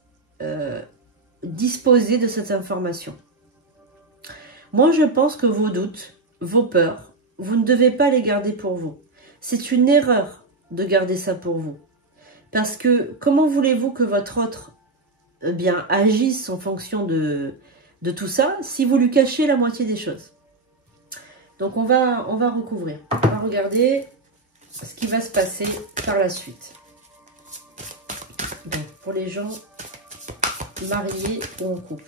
disposer de cette information. Moi, je pense que vos doutes, vos peurs, vous ne devez pas les garder pour vous. C'est une erreur de garder ça pour vous. Parce que comment voulez-vous que votre autre bien, agisse en fonction de tout ça si vous lui cachez la moitié des choses? Donc on va recouvrir. On va regarder ce qui va se passer par la suite. Donc pour les gens mariés ou en couple.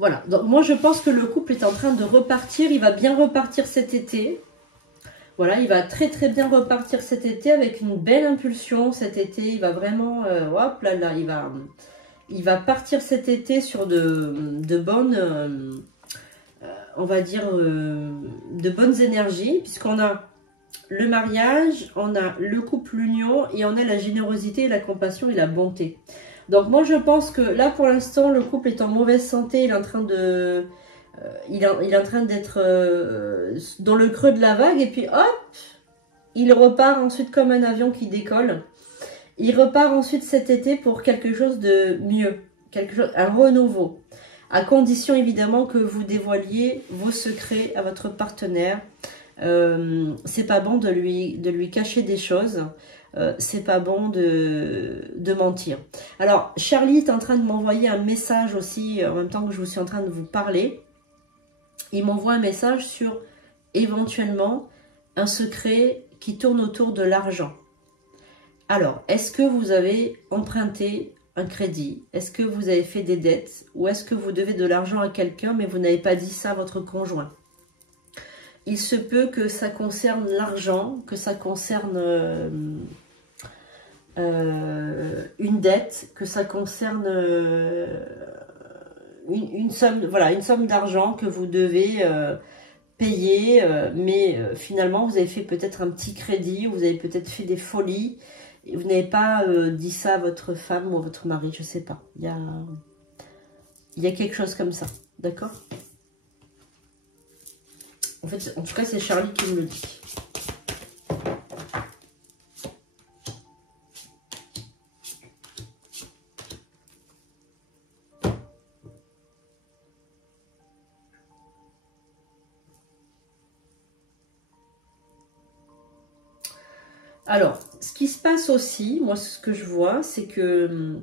Voilà, donc moi je pense que le couple est en train de repartir, il va bien repartir cet été. Voilà, il va très très bien repartir cet été avec une belle impulsion cet été. Il va vraiment, hop là là, il va partir cet été sur de bonnes, on va dire, de bonnes énergies. Puisqu'on a le mariage, on a le couple, l'union et on a la générosité, la compassion et la bonté. Donc moi je pense que là pour l'instant le couple est en mauvaise santé, il est en train de... il est en train d'être dans le creux de la vague et puis hop, il repart ensuite comme un avion qui décolle. Il repart ensuite cet été pour quelque chose de mieux, un renouveau. à condition évidemment que vous dévoiliez vos secrets à votre partenaire. C'est pas bon de lui cacher des choses. C'est pas bon de mentir. Alors, Charlie est en train de m'envoyer un message aussi, en même temps que je vous suis en train de vous parler. Il m'envoie un message sur, éventuellement, un secret qui tourne autour de l'argent. Alors, est-ce que vous avez emprunté un crédit? Est-ce que vous avez fait des dettes? Ou est-ce que vous devez de l'argent à quelqu'un, mais vous n'avez pas dit ça à votre conjoint? Il se peut que ça concerne l'argent, que ça concerne une dette, que ça concerne une somme, voilà, une somme d'argent que vous devez payer, mais finalement vous avez fait peut-être un petit crédit, vous avez peut-être fait des folies, et vous n'avez pas dit ça à votre femme ou à votre mari, je sais pas. Il y a quelque chose comme ça, d'accord? En fait, en tout cas, c'est Charlie qui me le dit. Alors, ce qui se passe aussi, moi, ce que je vois, c'est que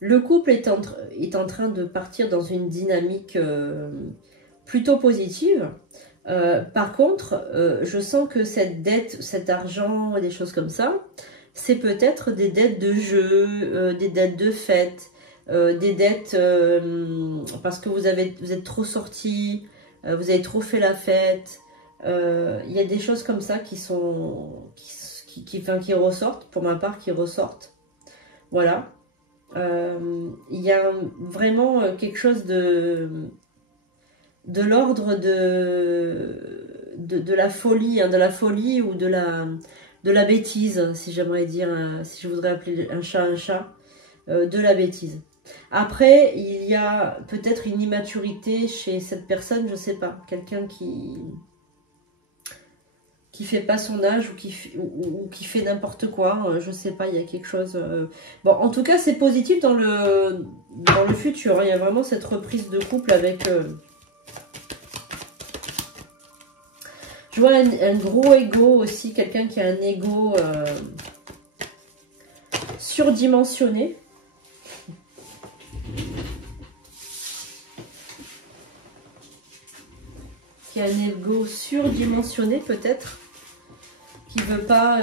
le couple est en train de partir dans une dynamique plutôt positive. Par contre, je sens que cette dette, cet argent, des choses comme ça, c'est peut-être des dettes de jeu, des dettes de fête, des dettes parce que vous êtes trop sortis, vous avez trop fait la fête. Il y a des choses comme ça qui ressortent, pour ma part, qui ressortent. Voilà. Il y a vraiment quelque chose de l'ordre de la folie, hein, de la folie ou de la bêtise, si j'aimerais dire, si je voudrais appeler un chat, de la bêtise. Après, il y a peut-être une immaturité chez cette personne, je sais pas, quelqu'un qui fait pas son âge ou qui fait n'importe quoi, je sais pas, il y a quelque chose. Bon, en tout cas, c'est positif dans le futur, hein, il y a vraiment cette reprise de couple avec. Je vois un gros ego aussi, quelqu'un qui a un ego surdimensionné. Qui a un ego surdimensionné peut-être. Qui ne veut pas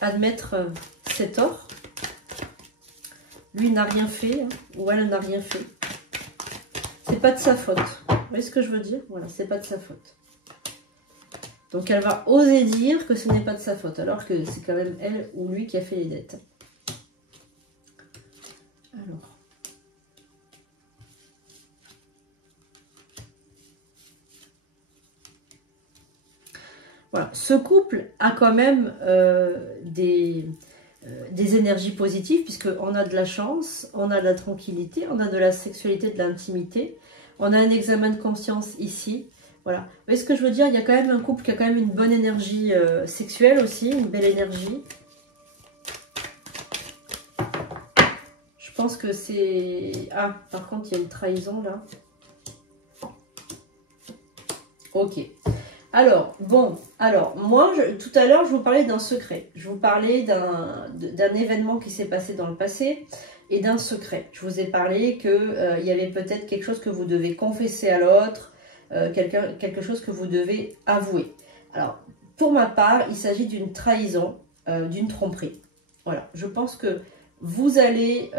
admettre ses torts. Lui n'a rien fait, hein, ou elle n'a rien fait. C'est pas de sa faute. Vous voyez ce que je veux dire? Voilà, c'est pas de sa faute. Donc elle va oser dire que ce n'est pas de sa faute, alors que c'est quand même elle ou lui qui a fait les dettes. Alors. Voilà, ce couple a quand même des énergies positives, puisqu'on a de la chance, on a de la tranquillité, on a de la sexualité, de l'intimité, on a un examen de conscience ici. Voilà. Vous voyez ce que je veux dire? Il y a quand même un couple qui a quand même une bonne énergie sexuelle aussi, une belle énergie. Je pense que c'est... Ah, par contre, il y a une trahison là. Ok. Alors, bon, moi, tout à l'heure, je vous parlais d'un secret. Je vous parlais d'un événement qui s'est passé dans le passé et d'un secret. Je vous ai parlé qu'il y avait peut-être quelque chose que vous devez confesser à l'autre, quelque chose que vous devez avouer. Alors, pour ma part, il s'agit d'une trahison, d'une tromperie. Voilà, je pense que vous allez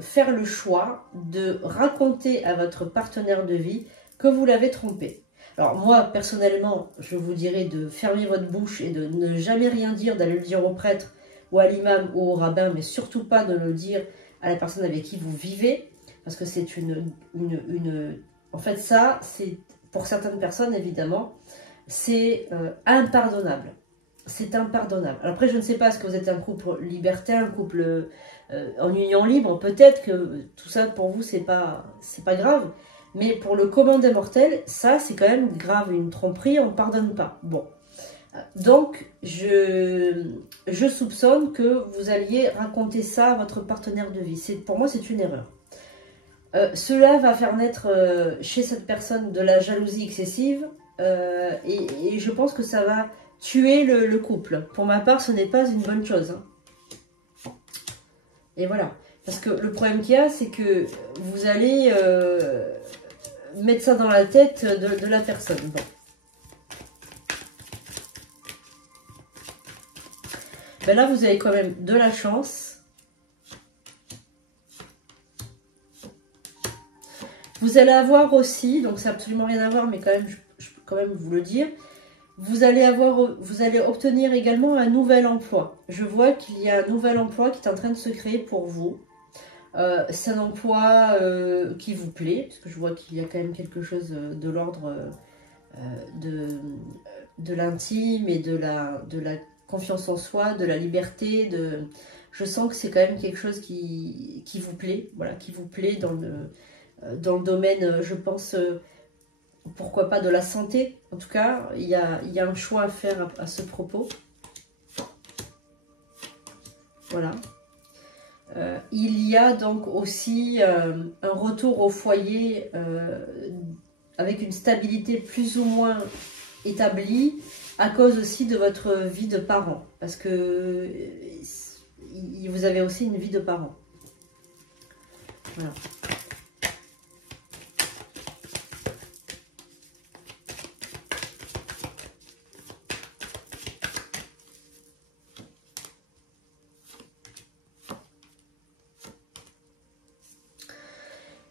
faire le choix de raconter à votre partenaire de vie que vous l'avez trompé. Alors moi, personnellement, je vous dirais de fermer votre bouche et de ne jamais rien dire, d'aller le dire au prêtre ou à l'imam ou au rabbin, mais surtout pas de le dire à la personne avec qui vous vivez, parce que c'est En fait, ça, c'est pour certaines personnes, évidemment, c'est impardonnable. C'est impardonnable. Alors après, je ne sais pas, est-ce que vous êtes un couple libertin, un couple en union libre? Peut-être que tout ça, pour vous, c'est pas grave. Mais pour le commun des mortels, ça, c'est quand même grave. Une tromperie, on ne pardonne pas. Bon. Donc, je soupçonne que vous alliez raconter ça à votre partenaire de vie. Pour moi, c'est une erreur. Cela va faire naître chez cette personne de la jalousie excessive et je pense que ça va tuer le couple. Pour ma part, ce n'est pas une bonne chose. Hein. Et voilà. Parce que le problème qu'il y a, c'est que vous allez mettre ça dans la tête de la personne. Bon. Ben là, vous avez quand même de la chance. Vous allez avoir aussi, donc c'est absolument rien à voir, mais quand même, je peux quand même vous le dire, vous allez obtenir également un nouvel emploi. Je vois qu'il y a un nouvel emploi qui est en train de se créer pour vous. C'est un emploi qui vous plaît, parce que je vois qu'il y a quand même quelque chose de l'ordre de l'intime et de la confiance en soi, de la liberté. Je sens que c'est quand même quelque chose qui vous plaît, voilà, qui vous plaît dans le domaine, je pense, pourquoi pas de la santé. En tout cas, il y a un choix à faire à ce propos. Voilà. Il y a donc aussi un retour au foyer avec une stabilité plus ou moins établie à cause aussi de votre vie de parent. Parce que vous avez aussi une vie de parent. Voilà.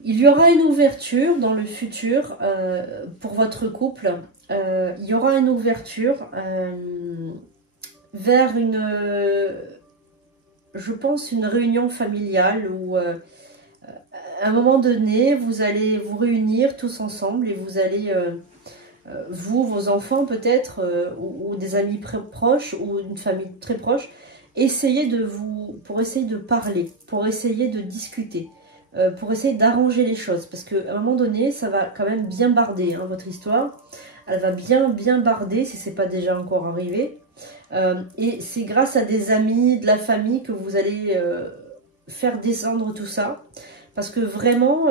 Il y aura une ouverture dans le futur pour votre couple. Il y aura une ouverture vers je pense, une réunion familiale où à un moment donné, vous allez vous réunir tous ensemble et vous allez, vous, vos enfants peut-être, ou des amis proches ou une famille très proche, pour essayer de parler, pour essayer de discuter. Pour essayer d'arranger les choses, parce qu'à un moment donné, ça va quand même bien barder, hein, votre histoire. Elle va bien barder, si ce n'est pas déjà encore arrivé. Et c'est grâce à des amis, de la famille, que vous allez faire descendre tout ça. Parce que vraiment,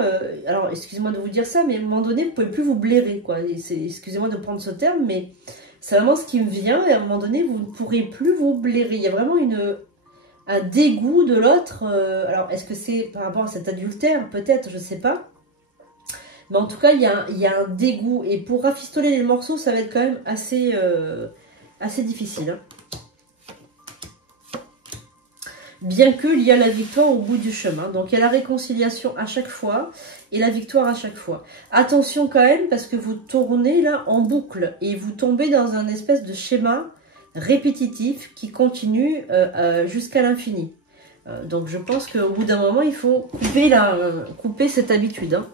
alors excusez-moi de vous dire ça, mais à un moment donné, vous ne pouvez plus vous blairer, quoi. Excusez-moi de prendre ce terme, mais c'est vraiment ce qui me vient, et à un moment donné, vous ne pourrez plus vous blairer. Il y a vraiment un dégoût de l'autre. Alors, est-ce que c'est par rapport à cet adultère? Peut-être, je ne sais pas. Mais en tout cas, il y a un dégoût. Et pour rafistoler les morceaux, ça va être quand même assez difficile. Hein. Bien qu'il y a la victoire au bout du chemin. Donc, il y a la réconciliation à chaque fois et la victoire à chaque fois. Attention quand même, parce que vous tournez là en boucle et vous tombez dans un espèce de schéma répétitif qui continue jusqu'à l'infini. Donc je pense qu'au bout d'un moment, il faut couper cette habitude. Hein.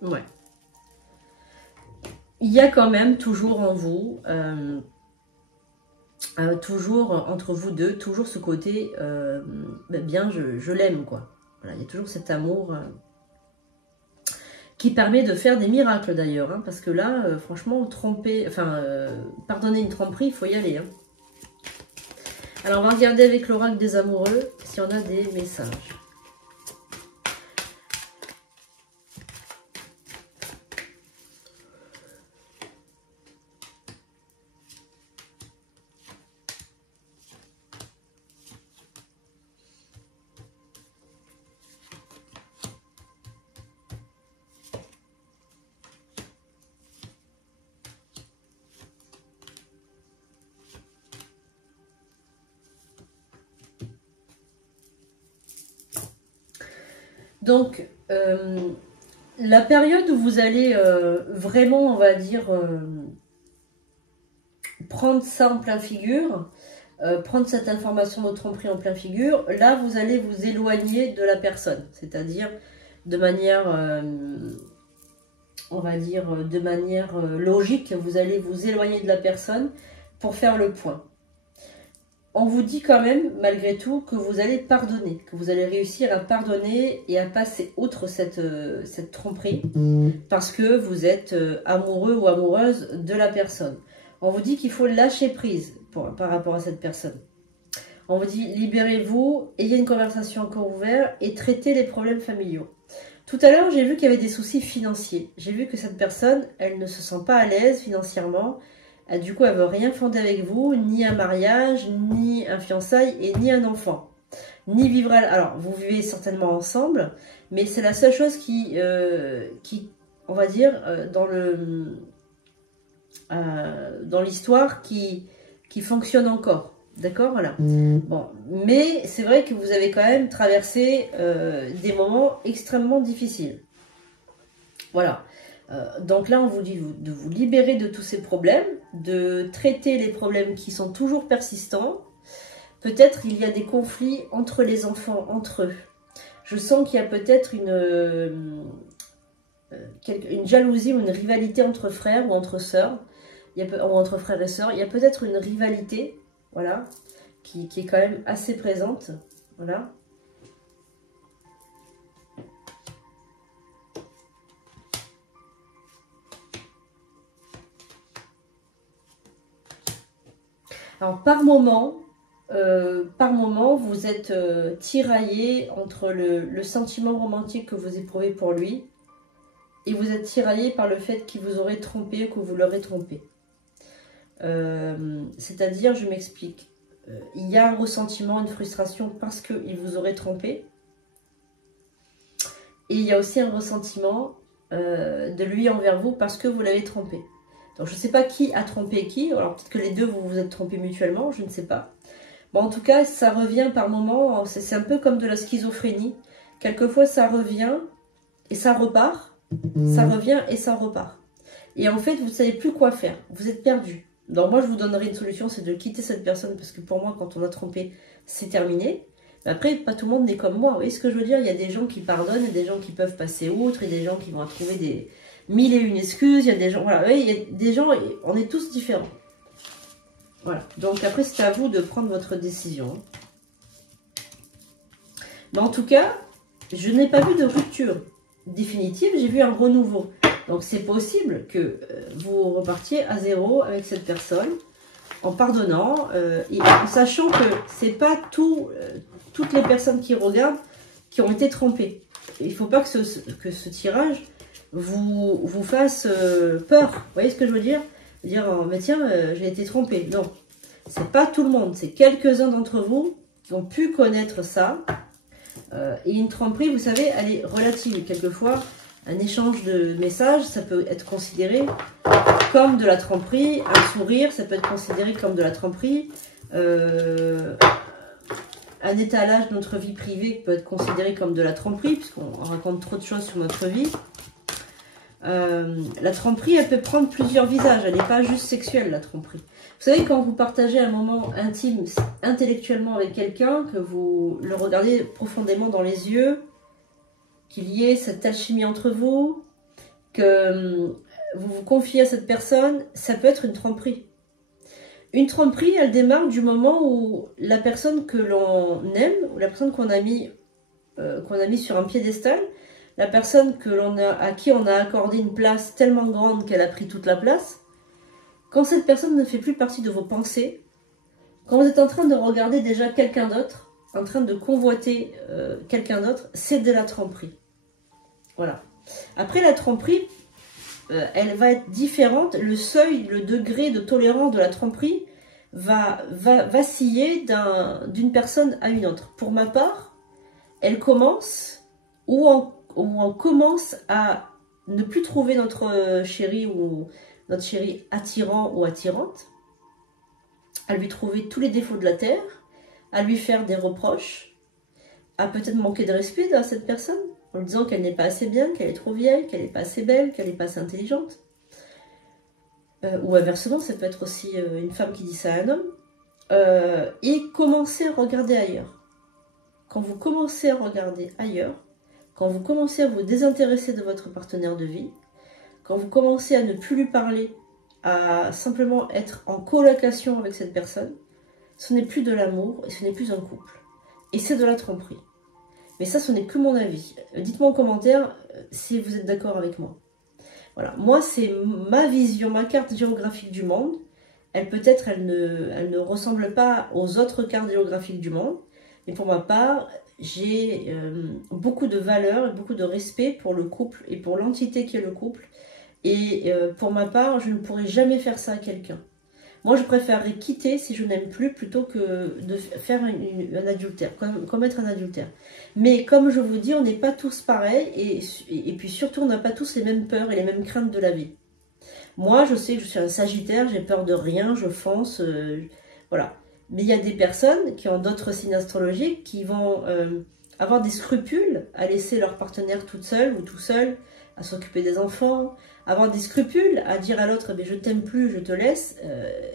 Ouais. Il y a quand même toujours en vous, toujours entre vous deux, toujours ce côté, bien je l'aime quoi. Voilà, il y a toujours cet amour... qui permet de faire des miracles d'ailleurs, hein, parce que là, franchement, pardonner une tromperie, il faut y aller. Hein. Alors, on va regarder avec l'oracle des amoureux si on a des messages. Donc, la période où vous allez vraiment, on va dire, prendre ça en plein figure, prendre cette information de tromperie en plein figure, là, vous allez vous éloigner de la personne. C'est-à-dire, de manière, on va dire, de manière logique, vous allez vous éloigner de la personne pour faire le point. on vous dit quand même, malgré tout, que vous allez pardonner, que vous allez réussir à pardonner et à passer outre cette tromperie, parce que vous êtes amoureux ou amoureuse de la personne. On vous dit qu'il faut lâcher prise par rapport à cette personne. On vous dit, libérez-vous, ayez une conversation encore ouverte et traitez les problèmes familiaux. Tout à l'heure, j'ai vu qu'il y avait des soucis financiers. J'ai vu que cette personne, elle ne se sent pas à l'aise financièrement. Du coup, elle ne veut rien fonder avec vous, ni un mariage, ni un fiançailles et ni un enfant. Ni vivre à... Alors, vous vivez certainement ensemble, mais c'est la seule chose qui on va dire, dans l'histoire qui fonctionne encore. D'accord, voilà. Bon, mais c'est vrai que vous avez quand même traversé des moments extrêmement difficiles. Voilà. Donc là, on vous dit de vous libérer de tous ces problèmes, de traiter les problèmes qui sont toujours persistants. Peut-être il y a des conflits entre les enfants, entre eux. Je sens qu'il y a peut-être une jalousie ou une rivalité entre frères ou entre sœurs, ou entre frères et sœurs. Il y a peut-être une rivalité, voilà, qui est quand même assez présente, voilà. Alors par moment, vous êtes tiraillé entre le sentiment romantique que vous éprouvez pour lui et vous êtes tiraillé par le fait qu'il vous aurait trompé ou que vous l'aurez trompé. C'est-à-dire, je m'explique, il y a un ressentiment, une frustration parce qu'il vous aurait trompé. Et il y a aussi un ressentiment de lui envers vous parce que vous l'avez trompé. Donc je ne sais pas qui a trompé qui, alors peut-être que les deux vous vous êtes trompés mutuellement, je ne sais pas. Bon, en tout cas, ça revient par moments, c'est un peu comme de la schizophrénie. Quelquefois ça revient et ça repart, ça revient et ça repart. Et en fait, vous ne savez plus quoi faire, vous êtes perdu. Donc moi je vous donnerai une solution, c'est de quitter cette personne parce que pour moi quand on a trompé, c'est terminé. Mais après, pas tout le monde n'est comme moi, vous voyez ce que je veux dire? Il y a des gens qui pardonnent, il y a des gens qui peuvent passer outre, il y a des gens qui vont trouver des... 1000 et une excuses, il y a des gens, voilà, il y a des gens, on est tous différents. Voilà, donc après c'est à vous de prendre votre décision. Mais en tout cas, je n'ai pas vu de rupture définitive, j'ai vu un renouveau. Donc c'est possible que vous repartiez à zéro avec cette personne, en pardonnant, et en sachant que c'est pas toutes les personnes qui regardent qui ont été trompées. Il ne faut pas que ce tirage vous fasse peur. Vous voyez ce que je veux dire? Dire, mais tiens, j'ai été trompée. Non, c'est pas tout le monde. C'est quelques-uns d'entre vous qui ont pu connaître ça. Et une tromperie, vous savez, elle est relative. Quelquefois, un échange de messages, ça peut être considéré comme de la tromperie. Un sourire, ça peut être considéré comme de la tromperie. Un étalage de notre vie privée peut être considéré comme de la tromperie, puisqu'on raconte trop de choses sur notre vie. La tromperie, elle peut prendre plusieurs visages, elle n'est pas juste sexuelle, la tromperie. Vous savez, quand vous partagez un moment intime, intellectuellement avec quelqu'un, que vous le regardez profondément dans les yeux, qu'il y ait cette alchimie entre vous, que vous vous confiez à cette personne, ça peut être une tromperie. Une tromperie, elle démarre du moment où la personne que l'on aime, ou la personne qu'on a mis sur un piédestal, la personne à qui on a accordé une place tellement grande qu'elle a pris toute la place, quand cette personne ne fait plus partie de vos pensées, quand vous êtes en train de regarder déjà quelqu'un d'autre, en train de convoiter quelqu'un d'autre, c'est de la tromperie. Voilà. Après la tromperie, elle va être différente. Le seuil, le degré de tolérance de la tromperie va vaciller d'une personne à une autre. Pour ma part, elle commence où on commence à ne plus trouver notre chéri ou notre chérie attirant ou attirante, à lui trouver tous les défauts de la terre, à lui faire des reproches, à peut-être manquer de respect à cette personne, en lui disant qu'elle n'est pas assez bien, qu'elle est trop vieille, qu'elle n'est pas assez belle, qu'elle n'est pas assez intelligente. Ou inversement, ça peut être aussi une femme qui dit ça à un homme. Et commencer à regarder ailleurs. Quand vous commencez à regarder ailleurs, quand vous commencez à vous désintéresser de votre partenaire de vie, quand vous commencez à ne plus lui parler, à simplement être en colocation avec cette personne, ce n'est plus de l'amour et ce n'est plus un couple. Et c'est de la tromperie. Mais ça, ce n'est que mon avis. Dites-moi en commentaire si vous êtes d'accord avec moi. Voilà, moi, c'est ma vision, ma carte géographique du monde. Elle peut-être, elle ne ressemble pas aux autres cartes géographiques du monde. Mais pour ma part, j'ai beaucoup de valeur et beaucoup de respect pour le couple et pour l'entité qui est le couple. Et pour ma part, je ne pourrais jamais faire ça à quelqu'un. Moi, je préférerais quitter si je n'aime plus plutôt que de faire un adultère, commettre un adultère. Mais comme je vous dis, on n'est pas tous pareils et puis surtout, on n'a pas tous les mêmes peurs et les mêmes craintes de la vie. Moi, je sais que je suis un Sagittaire, j'ai peur de rien, je fonce, voilà. Mais il y a des personnes qui ont d'autres signes astrologiques qui vont avoir des scrupules à laisser leur partenaire toute seule ou tout seul, à s'occuper des enfants, avoir des scrupules à dire à l'autre je t'aime plus, je te laisse,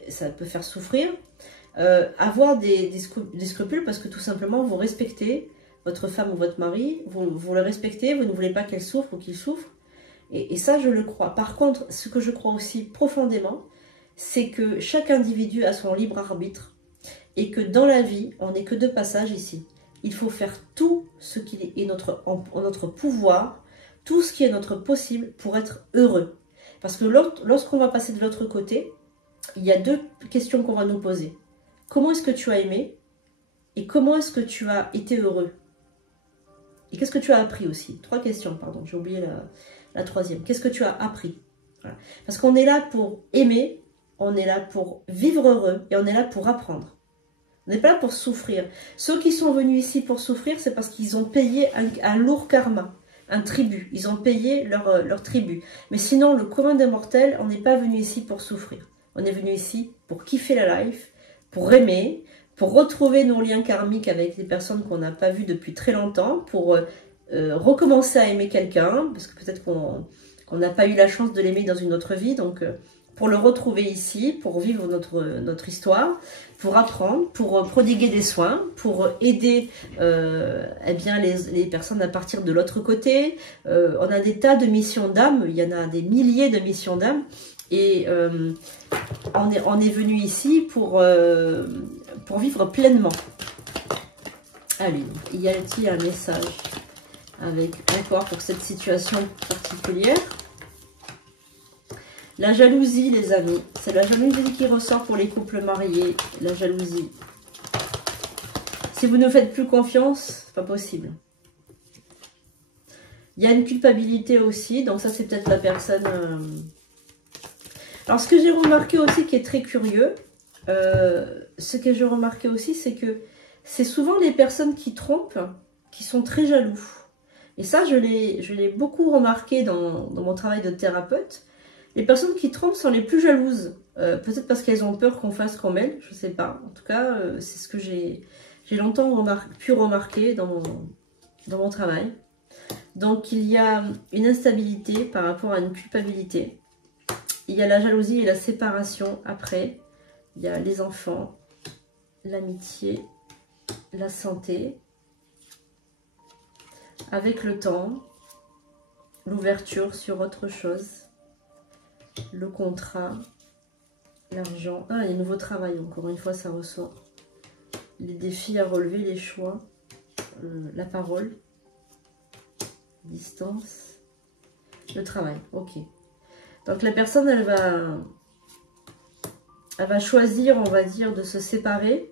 ça peut faire souffrir. Avoir des scrupules parce que tout simplement vous respectez votre femme ou votre mari, vous le respectez, vous ne voulez pas qu'elle souffre ou qu'il souffre. Et ça, je le crois. Par contre, ce que je crois aussi profondément, c'est que chaque individu a son libre arbitre et que dans la vie, on n'est que de passage ici. Il faut faire tout ce qui est en notre pouvoir, tout ce qui est notre possible pour être heureux. Parce que lorsqu'on va passer de l'autre côté, il y a deux questions qu'on va nous poser. Comment est-ce que tu as aimé? Et comment est-ce que tu as été heureux? Et qu'est-ce que tu as appris aussi? 3 questions, pardon, j'ai oublié la troisième. Qu'est-ce que tu as appris? Voilà. Parce qu'on est là pour aimer, on est là pour vivre heureux et on est là pour apprendre. On n'est pas là pour souffrir. Ceux qui sont venus ici pour souffrir, c'est parce qu'ils ont payé un lourd karma, un tribut. Ils ont payé leur tribut. Mais sinon, le commun des mortels, on n'est pas venu ici pour souffrir. On est venu ici pour kiffer la life, pour aimer, pour retrouver nos liens karmiques avec les personnes qu'on n'a pas vues depuis très longtemps, pour recommencer à aimer quelqu'un, parce que peut-être qu'on n'a pas eu la chance de l'aimer dans une autre vie, donc pour le retrouver ici, pour vivre notre histoire, pour apprendre, pour prodiguer des soins, pour aider eh bien, les personnes à partir de l'autre côté. On a des tas de missions d'âme, il y en a des milliers de missions d'âme, et on est venu ici pour vivre pleinement. Allez, y a-t-il un message avec encore pour cette situation particulière? La jalousie, les amis. C'est la jalousie qui ressort pour les couples mariés. La jalousie. Si vous ne faites plus confiance, c'est pas possible. Il y a une culpabilité aussi. Donc ça, c'est peut-être la personne... Alors, ce que j'ai remarqué aussi qui est très curieux, c'est que c'est souvent les personnes qui trompent qui sont très jaloux. Et ça, je l'ai beaucoup remarqué dans mon travail de thérapeute. Les personnes qui trompent sont les plus jalouses. Peut-être parce qu'elles ont peur qu'on fasse comme elles, je ne sais pas. En tout cas, c'est ce que j'ai longtemps pu remarquer dans mon travail. Donc, il y a une instabilité par rapport à une culpabilité. Il y a la jalousie et la séparation après. Il y a les enfants, l'amitié, la santé. Avec le temps, l'ouverture sur autre chose. Le contrat, l'argent. Ah, les nouveaux travail, encore une fois, ça ressort. Les défis à relever, les choix, la parole, distance, le travail. Ok. Donc la personne, elle va choisir, on va dire, de se séparer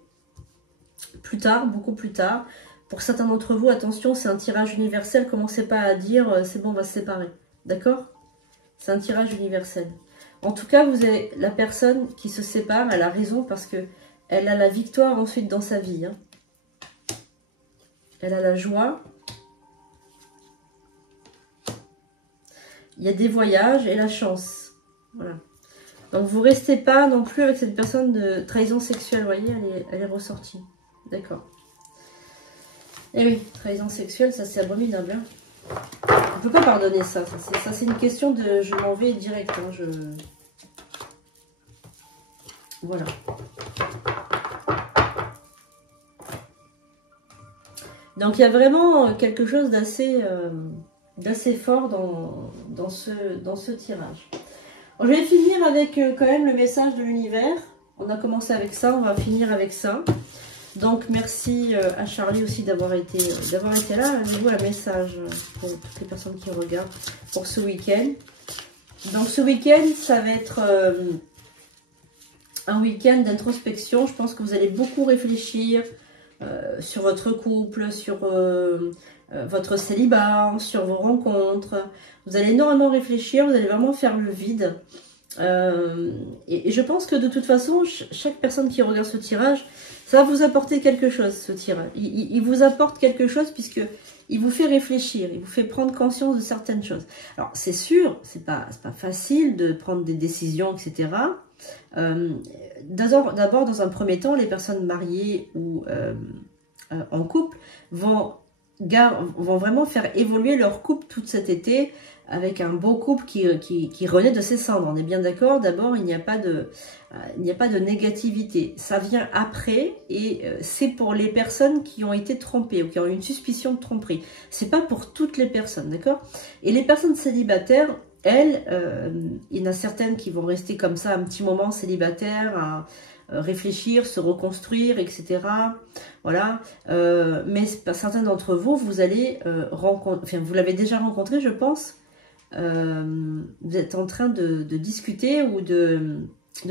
plus tard, beaucoup plus tard. Pour certains d'entre vous, attention, c'est un tirage universel. Commencez pas à dire, c'est bon, on va se séparer. D'accord ? C'est un tirage universel. En tout cas, vous avez la personne qui se sépare, elle a raison parce que elle a la victoire ensuite dans sa vie. Hein. Elle a la joie. Il y a des voyages et la chance. Voilà. Donc, vous ne restez pas non plus avec cette personne de trahison sexuelle. Vous voyez, elle est ressortie. D'accord. Et oui, trahison sexuelle, ça c'est abominable. Hein. On ne peut pas pardonner ça. Ça c'est une question de je m'en vais direct. Hein, Voilà. Donc il y a vraiment quelque chose d'assez fort dans ce tirage. Alors, je vais finir avec quand même le message de l'univers. On a commencé avec ça, on va finir avec ça. Donc merci à Charlie aussi d'avoir été là. Avez-vous un message pour toutes les personnes qui regardent pour ce week-end? Donc ce week-end, ça va être un week-end d'introspection. Je pense que vous allez beaucoup réfléchir sur votre couple, sur votre célibat, sur vos rencontres. Vous allez énormément réfléchir, vous allez vraiment faire le vide. Et je pense que de toute façon, chaque personne qui regarde ce tirage, ça va vous apporter quelque chose, ce tirage. Il vous apporte quelque chose puisque il vous fait réfléchir, il vous fait prendre conscience de certaines choses. Alors c'est sûr, c'est pas facile de prendre des décisions, etc. D'abord, dans un premier temps, les personnes mariées ou en couple vont vraiment faire évoluer leur couple tout cet été avec un beau couple qui renaît de ses cendres. On est bien d'accord. D'abord, il n'y a pas de négativité. Ça vient après et c'est pour les personnes qui ont été trompées ou qui ont eu une suspicion de tromperie. C'est pas pour toutes les personnes, d'accord? Et les personnes célibataires, elles, il y en a certaines qui vont rester comme ça un petit moment célibataires à réfléchir, se reconstruire, etc. Voilà. Mais certains d'entre vous, vous allez rencontrer, enfin vous l'avez déjà rencontré, je pense. Vous êtes en train de discuter ou de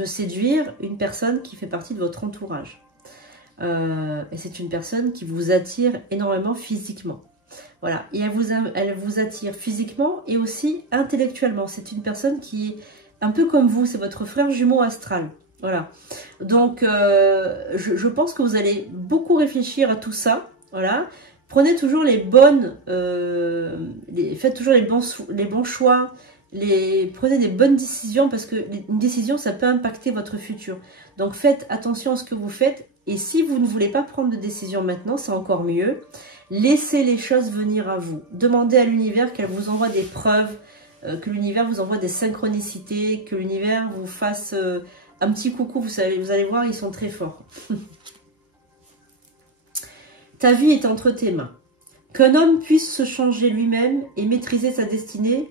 séduire une personne qui fait partie de votre entourage. Et c'est une personne qui vous attire énormément physiquement. Voilà, et elle vous attire physiquement et aussi intellectuellement. C'est une personne qui est un peu comme vous, c'est votre frère jumeau astral. Voilà, donc je pense que vous allez beaucoup réfléchir à tout ça. Voilà, prenez toujours les bonnes, faites toujours les bons choix, prenez des bonnes décisions parce que une décision, ça peut impacter votre futur. Donc faites attention à ce que vous faites et si vous ne voulez pas prendre de décision maintenant, c'est encore mieux. Laissez les choses venir à vous. Demandez à l'univers qu'elle vous envoie des preuves, que l'univers vous envoie des synchronicités, que l'univers vous fasse un petit coucou. Vous allez voir, ils sont très forts. Ta vie est entre tes mains. Qu'un homme puisse se changer lui-même et maîtriser sa destinée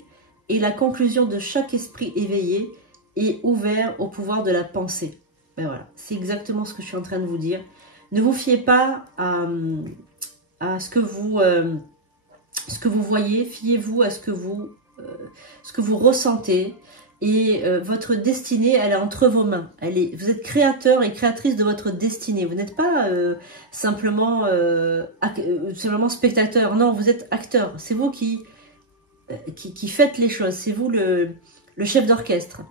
est la conclusion de chaque esprit éveillé et ouvert au pouvoir de la pensée. Ben voilà, c'est exactement ce que je suis en train de vous dire. Ne vous fiez pas à ce que vous voyez, fiez-vous à ce que vous ressentez et votre destinée, elle est entre vos mains. Vous êtes créateur et créatrice de votre destinée. Vous n'êtes pas simplement spectateur. Non, vous êtes acteur. C'est vous qui faites les choses. C'est vous le chef d'orchestre.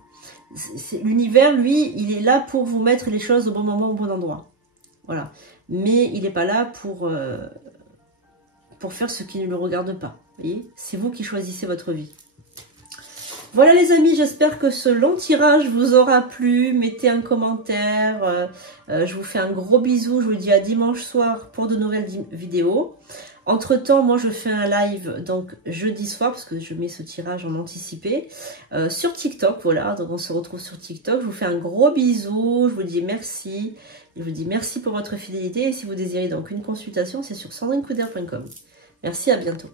L'univers, lui, il est là pour vous mettre les choses au bon moment, au bon endroit. Voilà. Mais il n'est pas là pour faire ce qui ne le regarde pas. Vous voyez, c'est vous qui choisissez votre vie. Voilà les amis, j'espère que ce long tirage vous aura plu. Mettez un commentaire. Je vous fais un gros bisou. Je vous dis à dimanche soir pour de nouvelles vidéos. Entre temps, moi je fais un live donc jeudi soir parce que je mets ce tirage en anticipé sur TikTok. Voilà, donc on se retrouve sur TikTok. Je vous fais un gros bisou. Je vous dis merci. Je vous dis merci pour votre fidélité. Et si vous désirez donc une consultation, c'est sur sandrinecouder.com. Merci, à bientôt.